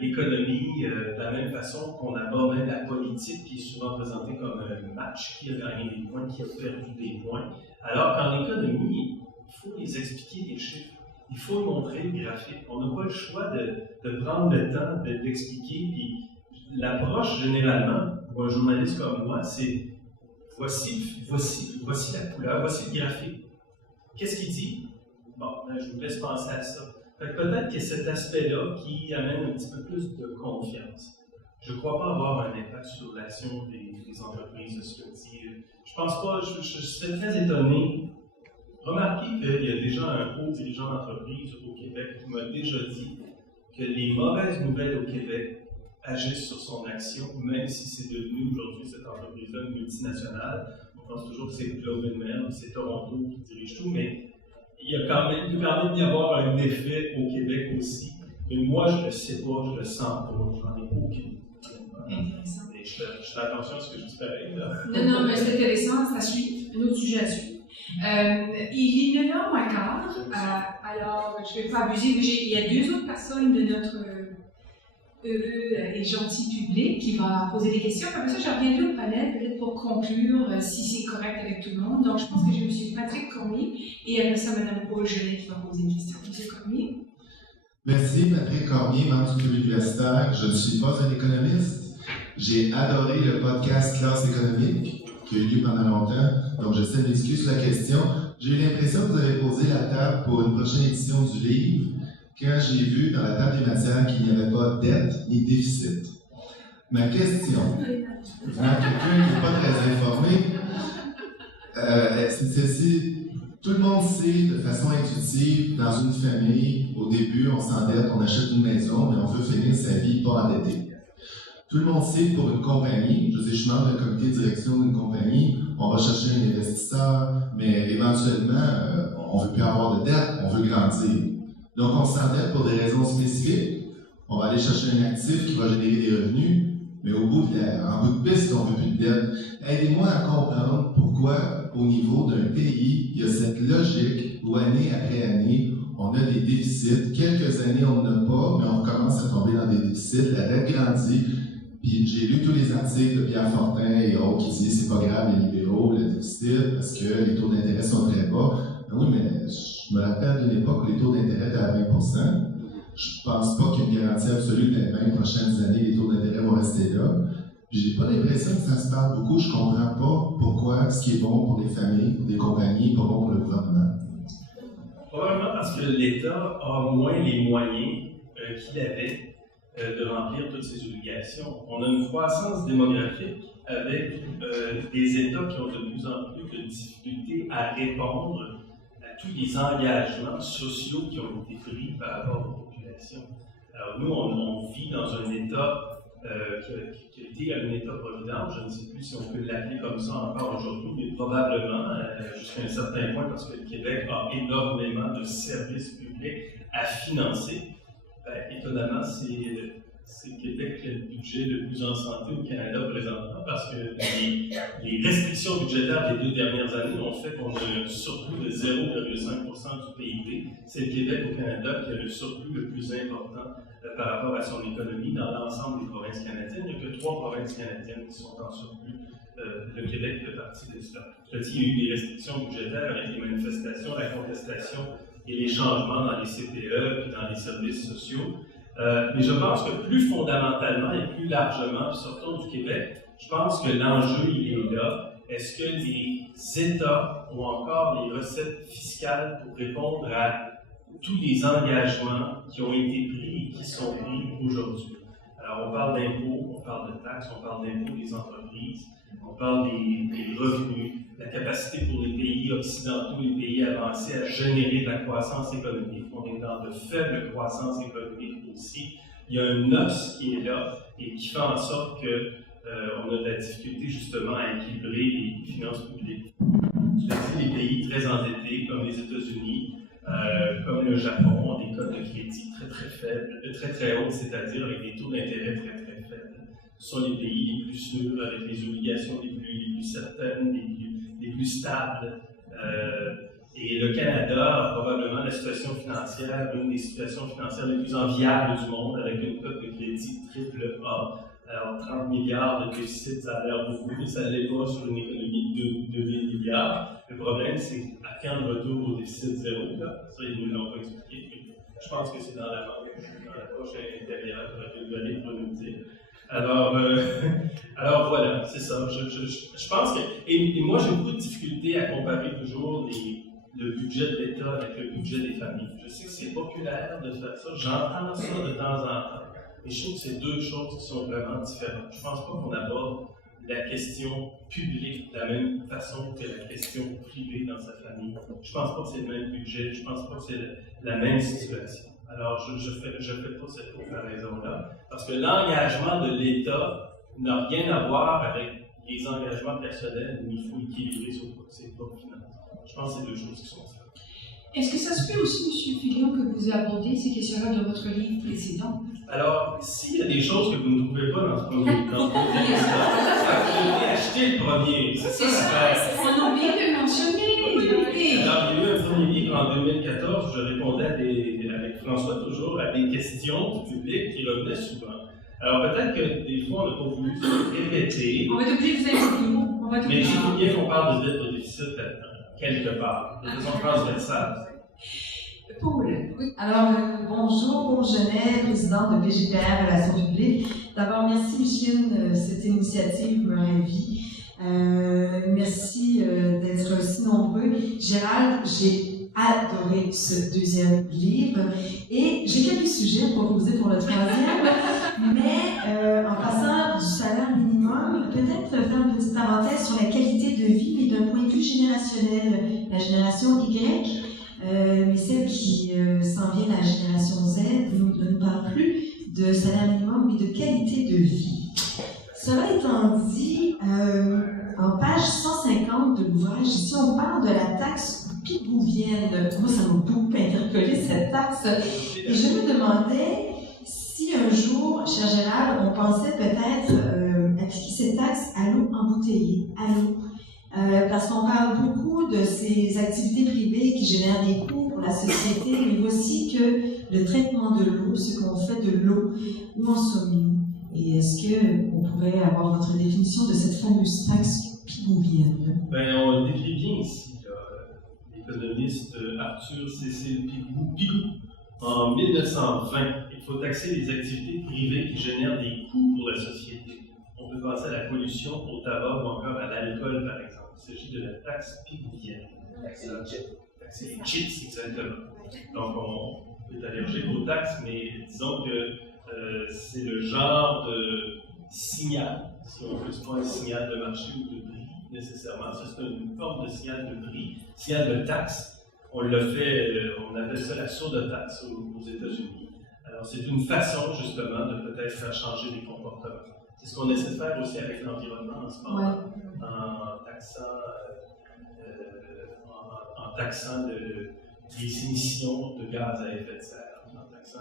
l'économie de la même façon qu'on aborde même la politique, qui est souvent présentée comme un match, qui a gagné des points, qui a perdu des points. Alors qu'en économie, il faut les expliquer les chiffres, il faut montrer le graphique. On n'a pas le choix de prendre le temps d'expliquer. Puis l'approche, généralement, pour un journaliste comme moi, c'est voici la couleur, voici le graphique. Qu'est-ce qu'il dit? Bon, je vous laisse penser à ça. Peut-être qu'il y a cet aspect-là qui amène un petit peu plus de confiance. Je ne crois pas avoir un impact sur l'action des entreprises associatives. Je pense pas, je serais très étonné. Remarquez qu'il y a déjà un haut dirigeant d'entreprise au Québec qui m'a déjà dit que les mauvaises nouvelles au Québec agissent sur son action, même si c'est devenu aujourd'hui cette entreprise-là une multinationale. On pense toujours que c'est Globe and Mail, c'est Toronto qui dirige tout, mais il peut quand même y avoir un effet au Québec aussi. Mais moi, je ne le sais pas, je ne le sens pas, j'en ai aucune. Intéressant. Et je fais attention à ce que je dis pareil, là. Non, mais c'est intéressant, ça suit, un autre sujet à suivre. Il est 9h15, alors je ne vais pas abuser, mais il y a deux autres personnes de notre heureux et gentil public qui vont poser des questions. Après ça, je reviendrai au panel, peut-être pour conclure, si c'est correct avec tout le monde. Donc, je pense que j'ai M. Patrick Cormier et après ça, Mme Paul Genet qui va poser une question. M. Cormier. Merci, Patrick Cormier, membre du club universitaire. Je ne suis pas un économiste. J'ai adoré le podcast Classe économique qui a eu lieu pendant longtemps, donc je sais m'excuser sur la question. J'ai eu l'impression que vous avez posé la table pour une prochaine édition du livre quand j'ai vu dans la table des matières qu'il n'y avait pas dette ni déficit. Ma question, venant quelqu'un qui n'est pas très informé, c'est celle-ci. Tout le monde sait de façon intuitive, dans une famille, au début, on s'endette, on achète une maison, mais on veut finir sa vie pas endettée. Tout le monde sait que pour une compagnie, je suis membre d'un comité de direction d'une compagnie, on va chercher un investisseur, mais éventuellement, on ne veut plus avoir de dette, on veut grandir. Donc, on s'endette pour des raisons spécifiques. On va aller chercher un actif qui va générer des revenus, mais en bout de piste, on ne veut plus de dette. Aidez-moi à comprendre pourquoi, au niveau d'un pays, il y a cette logique où année après année, on a des déficits. Quelques années, on n'en a pas, mais on recommence à tomber dans des déficits. La dette grandit. Puis j'ai lu tous les articles de Pierre Fortin et autres qui disent c'est pas grave les libéraux, le déficit, parce que les taux d'intérêt sont très bas. Oui, mais je me rappelle d'une époque où les taux d'intérêt étaient à 20 %. Je pense pas qu'il y ait une garantie absolue que dans les 20 prochaines années, les taux d'intérêt vont rester là. J'ai pas l'impression que ça se parle beaucoup. Je comprends pas pourquoi ce qui est bon pour les familles, pour les compagnies, pas bon pour le gouvernement. Probablement parce que l'État a moins les moyens qu'il avait de remplir toutes ses obligations. On a une croissance démographique avec des États qui ont de plus en plus de difficultés à répondre à tous les engagements sociaux qui ont été pris par rapport aux populations. Alors nous, on vit dans un État qui a été un État-providence, je ne sais plus si on peut l'appeler comme ça encore aujourd'hui, mais probablement jusqu'à un certain point parce que le Québec a énormément de services publics à financer. Étonnamment, c'est Québec qui a le budget le plus en santé au Canada présentement parce que les restrictions budgétaires des 2 dernières années ont fait qu'on a un surplus de 0,5% du PIB. C'est le Québec au Canada qui a le surplus le plus important par rapport à son économie dans l'ensemble des provinces canadiennes. Il n'y a que 3 provinces canadiennes qui sont en surplus. Le Québec fait partie de cela. Il y a eu des restrictions budgétaires avec les manifestations, la contestation et les changements dans les CPE et dans les services sociaux. Mais je pense que plus fondamentalement et plus largement, sortons du Québec, je pense que l'enjeu, il est là. Est-ce que les États ont encore les recettes fiscales pour répondre à tous les engagements qui ont été pris et qui sont pris aujourd'hui. Alors, on parle d'impôts, on parle de taxes, on parle d'impôts des entreprises, on parle des revenus, la capacité pour les pays occidentaux, les pays avancés à générer de la croissance économique. On est dans de faibles croissances économiques aussi. Il y a un os qui est là et qui fait en sorte que on a de la difficulté justement à équilibrer les finances publiques. Les pays très endettés comme les États-Unis, comme le Japon, ont des cotes de crédit très très faibles, très hautes, c'est-à-dire avec des taux d'intérêt très très faibles. Ce sont les pays les plus sûrs, avec les obligations les plus certaines, les plus stables. Et le Canada a probablement la situation financière, une des situations financières les plus enviables du monde, avec une cote de crédit triple A. Alors, 30 milliards de déficit, ça a l'air beaucoup, mais ça l'est pas sur une économie de 2 000 milliards. Le problème, c'est à quand le retour au déficit zéro, là? Ça, ils ne nous l'ont pas expliqué. Je pense que c'est dans la poche intérieure, j'aurais dû aller pour nous dire. Alors voilà, c'est ça. Je pense que. Et moi, j'ai beaucoup de difficultés à comparer toujours le budget de l'État avec le budget des familles. Je sais que c'est populaire de faire ça, j'entends ça de temps en temps. Et je trouve que c'est deux choses qui sont vraiment différentes. Je ne pense pas qu'on aborde la question publique de la même façon que la question privée dans sa famille. Je ne pense pas que c'est le même budget, je ne pense pas que c'est la même situation. Alors, je fais pas cette comparaison-là, parce que l'engagement de l'État n'a rien à voir avec les engagements personnels où il faut équilibrer ses propres finances. Je pense que c'est deux choses qui sont différentes. Est-ce que ça se peut aussi, M. Fillon, que vous abordez ces questions-là dans votre livre précédent? Alors, s'il y a des choses que vous ne trouvez pas dans ce premier livre, vous pouvez acheter le premier. C'est ça, on a oublié de le mentionner. Alors, il y a eu un premier livre en 2014 où je répondais avec François toujours à des questions du public qui revenaient souvent. Alors, peut-être que des fois, on n'a pas voulu se répéter. On va être obligé de vous inviter. Mais je trouve bien qu'on parle de dette de déficit quelque part, de façon transversale. Paul. Oui, alors bonjour, Paul Genet, président de PGPR Relations publiques. D'abord, merci Micheline, cette initiative me ravit. Merci d'être aussi nombreux. Gérald, j'ai adoré ce deuxième livre et j'ai quelques sujets à proposer pour le troisième, mais en passant du salaire minimum, peut-être faire une petite parenthèse sur la qualité de vie, mais d'un point de vue générationnel. La génération Y, mais celle qui s'en vient, la génération Z, ne nous parle plus de salaire minimum, mais de qualité de vie. Cela étant dit, en page 150 de l'ouvrage, ici, on parle de la taxe pigouvienne. Moi, ça m'a beaucoup interpellé, cette taxe. Et je me demandais si un jour, cher Gérald, on pensait peut-être appliquer cette taxe à l'eau embouteillée, à l'eau. Parce qu'on parle beaucoup de ces activités privées qui génèrent des coûts pour la société, mais aussi que le traitement de l'eau, ce qu'on fait de l'eau, où en sommes-nous? Et est-ce qu'on pourrait avoir votre définition de cette fameuse taxe pigouvienne? Ben, on le décrit bien ici, l'économiste Arthur Cécile Pigou. En 1920, il faut taxer les activités privées qui génèrent des coûts pour la société. On peut penser à la pollution, au tabac ou encore à l'alcool, par exemple. Il s'agit de la taxe pigouvienne. Taxer les chips, exactement. Donc, on est allergique aux taxes, mais disons que c'est le genre de signal, si on veut, c'est pas un signal de marché ou de prix nécessairement, c'est une forme de signal de prix, signal de taxe. On l'a fait, on appelle ça la sourde taxe aux États-Unis. Alors c'est une façon justement de peut-être faire changer les comportements. C'est ce qu'on essaie de faire aussi avec l'environnement en ce moment, en taxant les émissions de gaz à effet de serre.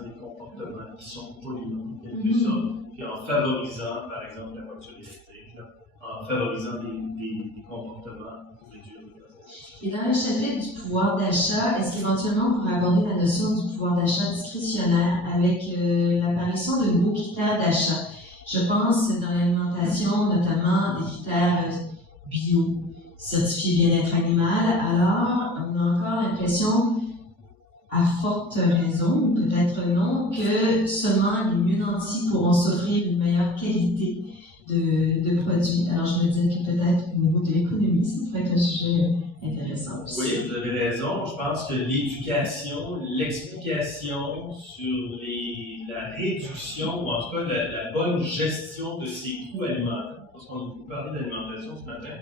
Les comportements qui sont polluants, en quelque sorte, puis en favorisant, par exemple, la voiture électrique, en favorisant des comportements pour réduire le gaz. Et dans le chapitre du pouvoir d'achat, est-ce qu'éventuellement on pourrait aborder la notion du pouvoir d'achat discrétionnaire avec l'apparition de nouveaux critères d'achat? Je pense dans l'alimentation, notamment des critères bio, certifiés bien-être animal. Alors, on a encore l'impression, à forte raison, peut-être non, que seulement les mieux nantis pourront s'offrir une meilleure qualité de produits. Alors je me disais que peut-être au niveau de l'économie, ça pourrait être un sujet intéressant aussi. Oui, vous avez raison. Je pense que l'éducation, l'explication sur la réduction, ou en tout cas la bonne gestion de ces coûts alimentaires, parce qu'on a beaucoup parlé d'alimentation ce matin,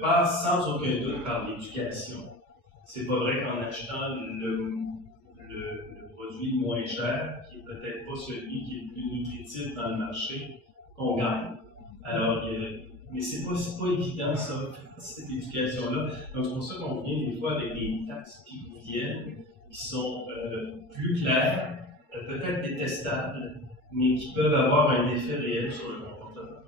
passe sans aucun doute par l'éducation. C'est pas vrai qu'en achetant le produit moins cher, qui est peut-être pas celui qui est le plus nutritif dans le marché, qu'on gagne. Alors, mais c'est pas évident, ça, cette éducation-là. Donc, c'est pour ça qu'on vient des fois avec des taxes qui viennent, qui sont plus claires, peut-être détestables, mais qui peuvent avoir un effet réel sur le comportement.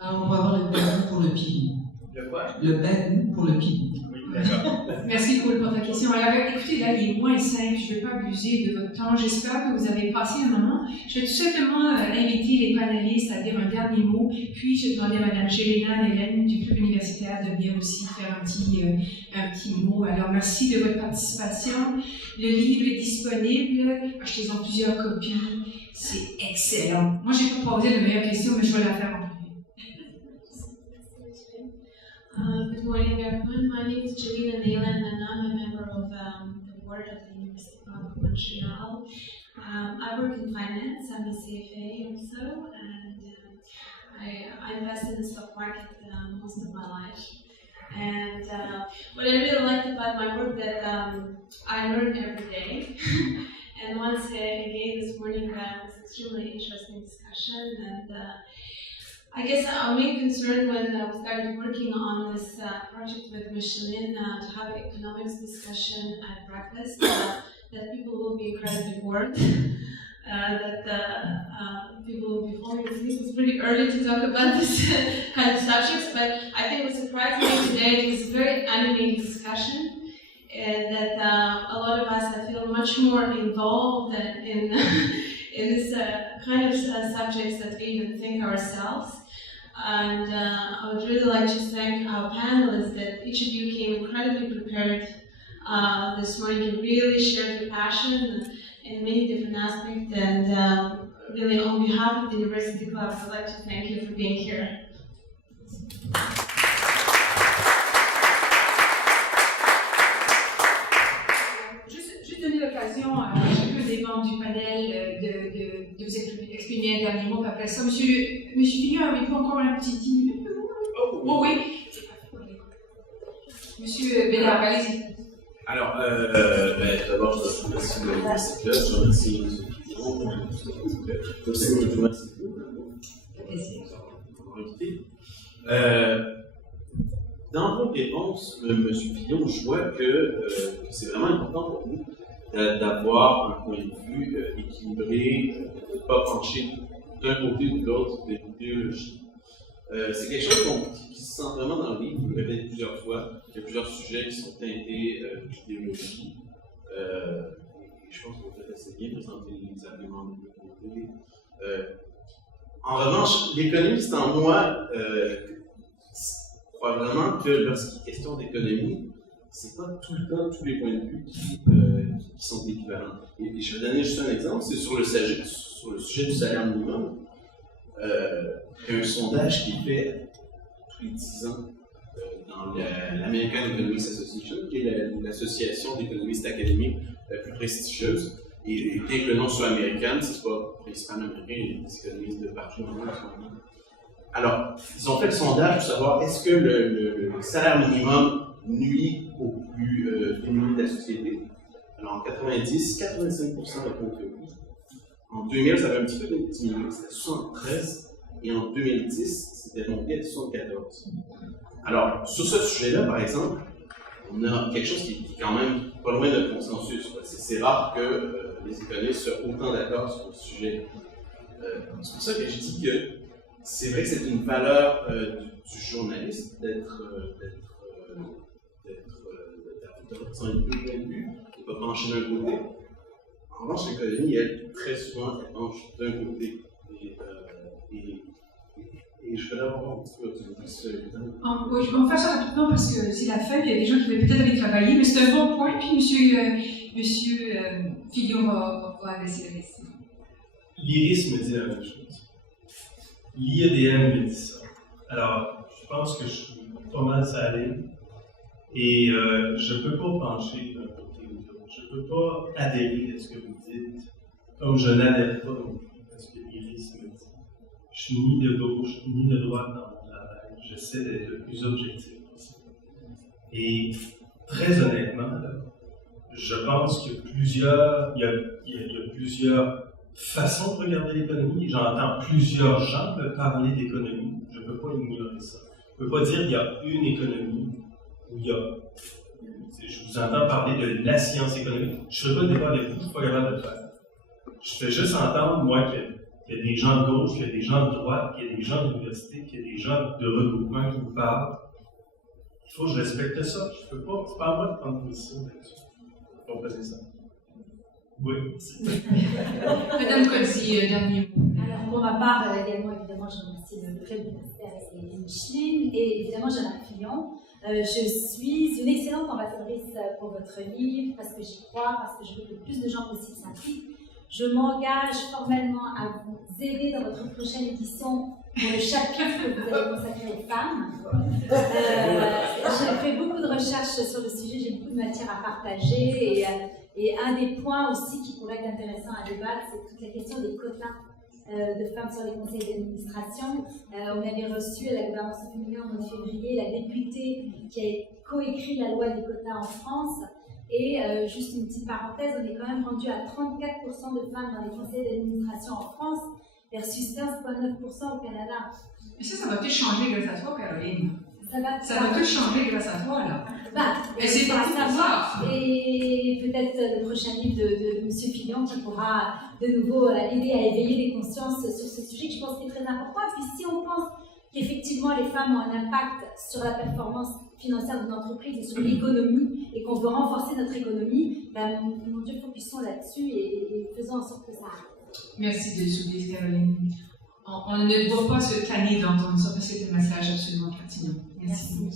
Alors, on va avoir le bagou pour le pigou. Le quoi? Le bagou pour le pigou. Oui, d'accord. Merci Paul pour ta question. Alors, écoutez, là, il est moins 5, je ne vais pas abuser de votre temps. J'espère que vous avez passé un moment. Je vais tout simplement inviter les panélistes à dire un dernier mot, puis je vais demander à Mme Gélina Hélène du club universitaire de venir aussi faire un petit mot. Alors, merci de votre participation. Le livre est disponible. Achetez-en plusieurs copies. C'est excellent. Moi, je n'ai pas posé de meilleure question, mais je vais la faire en privé. Good morning, everyone. My name is Jelena Nayland, and I'm a member of the board at the University of Montreal. I work in finance. I'm a CFA also, and I invest in the stock market most of my life. And what I really liked about my work that I learn every day. And once again this morning, that was extremely interesting discussion. And I guess our main concern when we started working on this project with Micheline to have an economics discussion at breakfast, that people will be incredibly bored, that people will be falling asleep. It's pretty early to talk about this kind of subjects, but I think what surprised me today is a very animated discussion, and that a lot of us, I feel, much more involved in this kind of subjects that we even think ourselves. And I would really like to thank our panelists that each of you came incredibly prepared this morning to really share your passion in many different aspects. And really, on behalf of the University Club, I'd like to thank you for being here. Juste donner l'occasion à chacun des membres du panel de vous exprimer un dernier mot, puis après ça, Monsieur Fillon, avez-vous encore un petit 10 minutes? Oh oui. Monsieur Bédard, allez-y. Alors, d'abord, je remercie l'Université Club, je remercie M. Fillon, je remercie dans vos réponses, M. Fillon, je vois que c'est vraiment important pour vous d'avoir un point de vue équilibré, de ne pas pencher d'un côté ou de l'autre de l'idéologie. C'est quelque chose qui se sent vraiment dans le livre, vous le répétez plusieurs fois. Il y a plusieurs sujets qui sont teintés d'idéologie. Je pense que vous faites assez bien présenter les arguments de deux côtés. En revanche, l'économiste en moi croit vraiment que lorsqu'il est question d'économie, c'est pas tout le temps tous les points de vue qui sont équivalents. Et je vais donner juste un exemple, c'est sur le sujet du salaire minimum. Il y a un sondage qui est fait tous les 10 ans dans l'American Economics Association, qui est l'association d'économistes académiques la plus prestigieuse. Et bien que le nom soit américain, c'est pas principalement américain, il y a des économistes de partout dans le monde qui sont venus. Alors, ils ont fait le sondage pour savoir est-ce que le salaire minimum nuit aux plus démunis de la société. Alors, en 90, 85% répondent que oui. En 2000, ça avait un petit peu diminué, c'était 73, et en 2010, c'était monté à 74. Alors, sur ce sujet-là, par exemple, on a quelque chose qui est quand même pas loin de consensus. C'est rare que les économistes soient autant d'accord sur le sujet. C'est pour ça que je dis que c'est vrai que c'est une valeur du journaliste d'être représenter deux points de vue, et pas pencher d'un côté. En revanche, l'économie, elle, très souvent, elle penche d'un côté. Et je vais d'abord un petit peu oui, je vais en faire ça rapidement parce que c'est la fin, il y a des gens qui vont peut-être aller travailler, mais c'est un bon point, puis monsieur Fillon va laisser le reste. L'IRIS me dit la même chose. L'IEDM me dit ça. Alors, je pense que je suis pas mal salé. Et je ne peux pas pencher d'un côté ou de l'autre. Je ne peux pas adhérer à ce que vous dites, comme je n'adhère pas non plus à ce que Iris me dit. Je suis ni de gauche ni de droite dans mon travail. J'essaie d'être le plus objectif possible. Et très honnêtement, là, je pense qu'il y a plusieurs façons de regarder l'économie. J'entends plusieurs gens me parler d'économie. Je ne peux pas ignorer ça. Je ne peux pas dire qu'il y a une économie où il y a. Je vous entends parler de la science économique. Je ne fais pas de débat avec vous, je ne suis pas capable de le faire. Je fais juste entendre, moi, qu'il y a des gens de gauche, qu'il y a des gens de droite, qu'il y a des gens de l'université, qu'il y a des gens de regroupement qui vous parlent. Il faut que je respecte ça. Je peux pas. C'est pas à moi de prendre position là-dessus. Comprenez ça. Oui. Madame Colzi, dernier mot. Alors, pour ma part, également, évidemment, je remercie le club universitaire et Micheline, et évidemment, Jeanne Fillon. Je suis une excellente ambassadrice pour votre livre, parce que j'y crois, parce que je veux que le plus de gens possible s'impliquent. Je m'engage formellement à vous aider dans votre prochaine édition pour le chapitre que vous allez consacrer aux femmes. J'ai fait beaucoup de recherches sur le sujet, j'ai beaucoup de matière à partager, et un des points aussi qui pourrait être intéressant à débattre, c'est toute la question des quotas de femmes sur les conseils d'administration. On avait reçu à la gouvernance féminine en mois de février la députée qui a coécrit la loi des quotas en France. Et juste une petite parenthèse, on est quand même rendu à 34% de femmes dans les conseils d'administration en France versus 15,9% au Canada. Mais ça va peut-être changer grâce à toi, Caroline. Ça va peut-être changer grâce à toi, là. Mais c'est pas savoir. Et peut-être le prochain livre de M. Fillon qui pourra de nouveau aider à éveiller les consciences sur ce sujet que je pense qui est très important. Et puis si on pense qu'effectivement les femmes ont un impact sur la performance financière d'une entreprise et sur l'économie, et qu'on veut renforcer notre économie, ben, mon Dieu, focusons là-dessus et faisons en sorte que ça arrive. Merci de soulever, Caroline. On ne doit pas se tanner d'entendre ça parce que c'est un message absolument pertinent. Merci.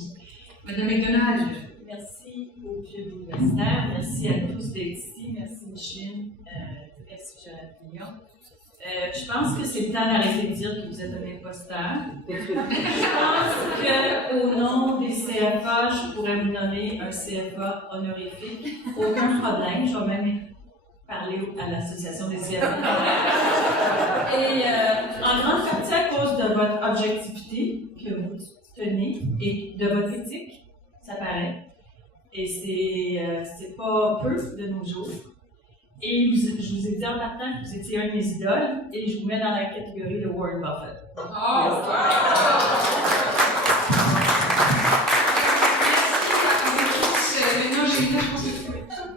Madame McDonald. Merci au club universitaire, merci à tous d'être ici, merci Micheline, merci Jeanne Fillon. Je pense que c'est le temps d'arrêter de dire que vous êtes un imposteur. Je pense qu'au nom des CFA, je pourrais vous donner un CFA honorifique. Aucun problème, je vais même parler à l'association des CFA. Et en grande partie à cause de votre objectivité que vous tenez et de votre éthique, ça paraît. Et c'est pas peu de nos jours. Et je vous ai dit en partant que vous étiez un de mes idoles, et je vous mets dans la catégorie de Warren Buffett. Maintenant, je pense que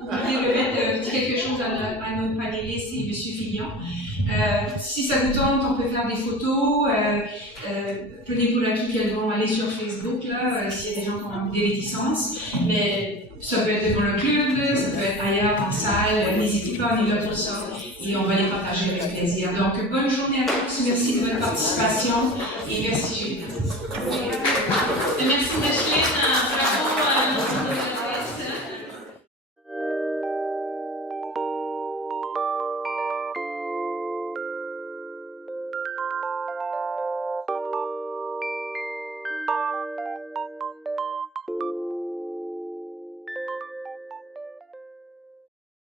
vous pourriez remettre quelque chose à notre panéliste et M. Fillon. Si ça vous tente, on peut faire des photos. Prenez pour acquis qu'elles vont aller sur Facebook, là, s'il y a des gens qui ont des réticences. Mais ça peut être devant le club, ça peut être ailleurs, en salle. N'hésitez pas, on est là pour ça. Et on va les partager avec plaisir. Donc, bonne journée à tous. Merci de votre participation. Et merci, Julie.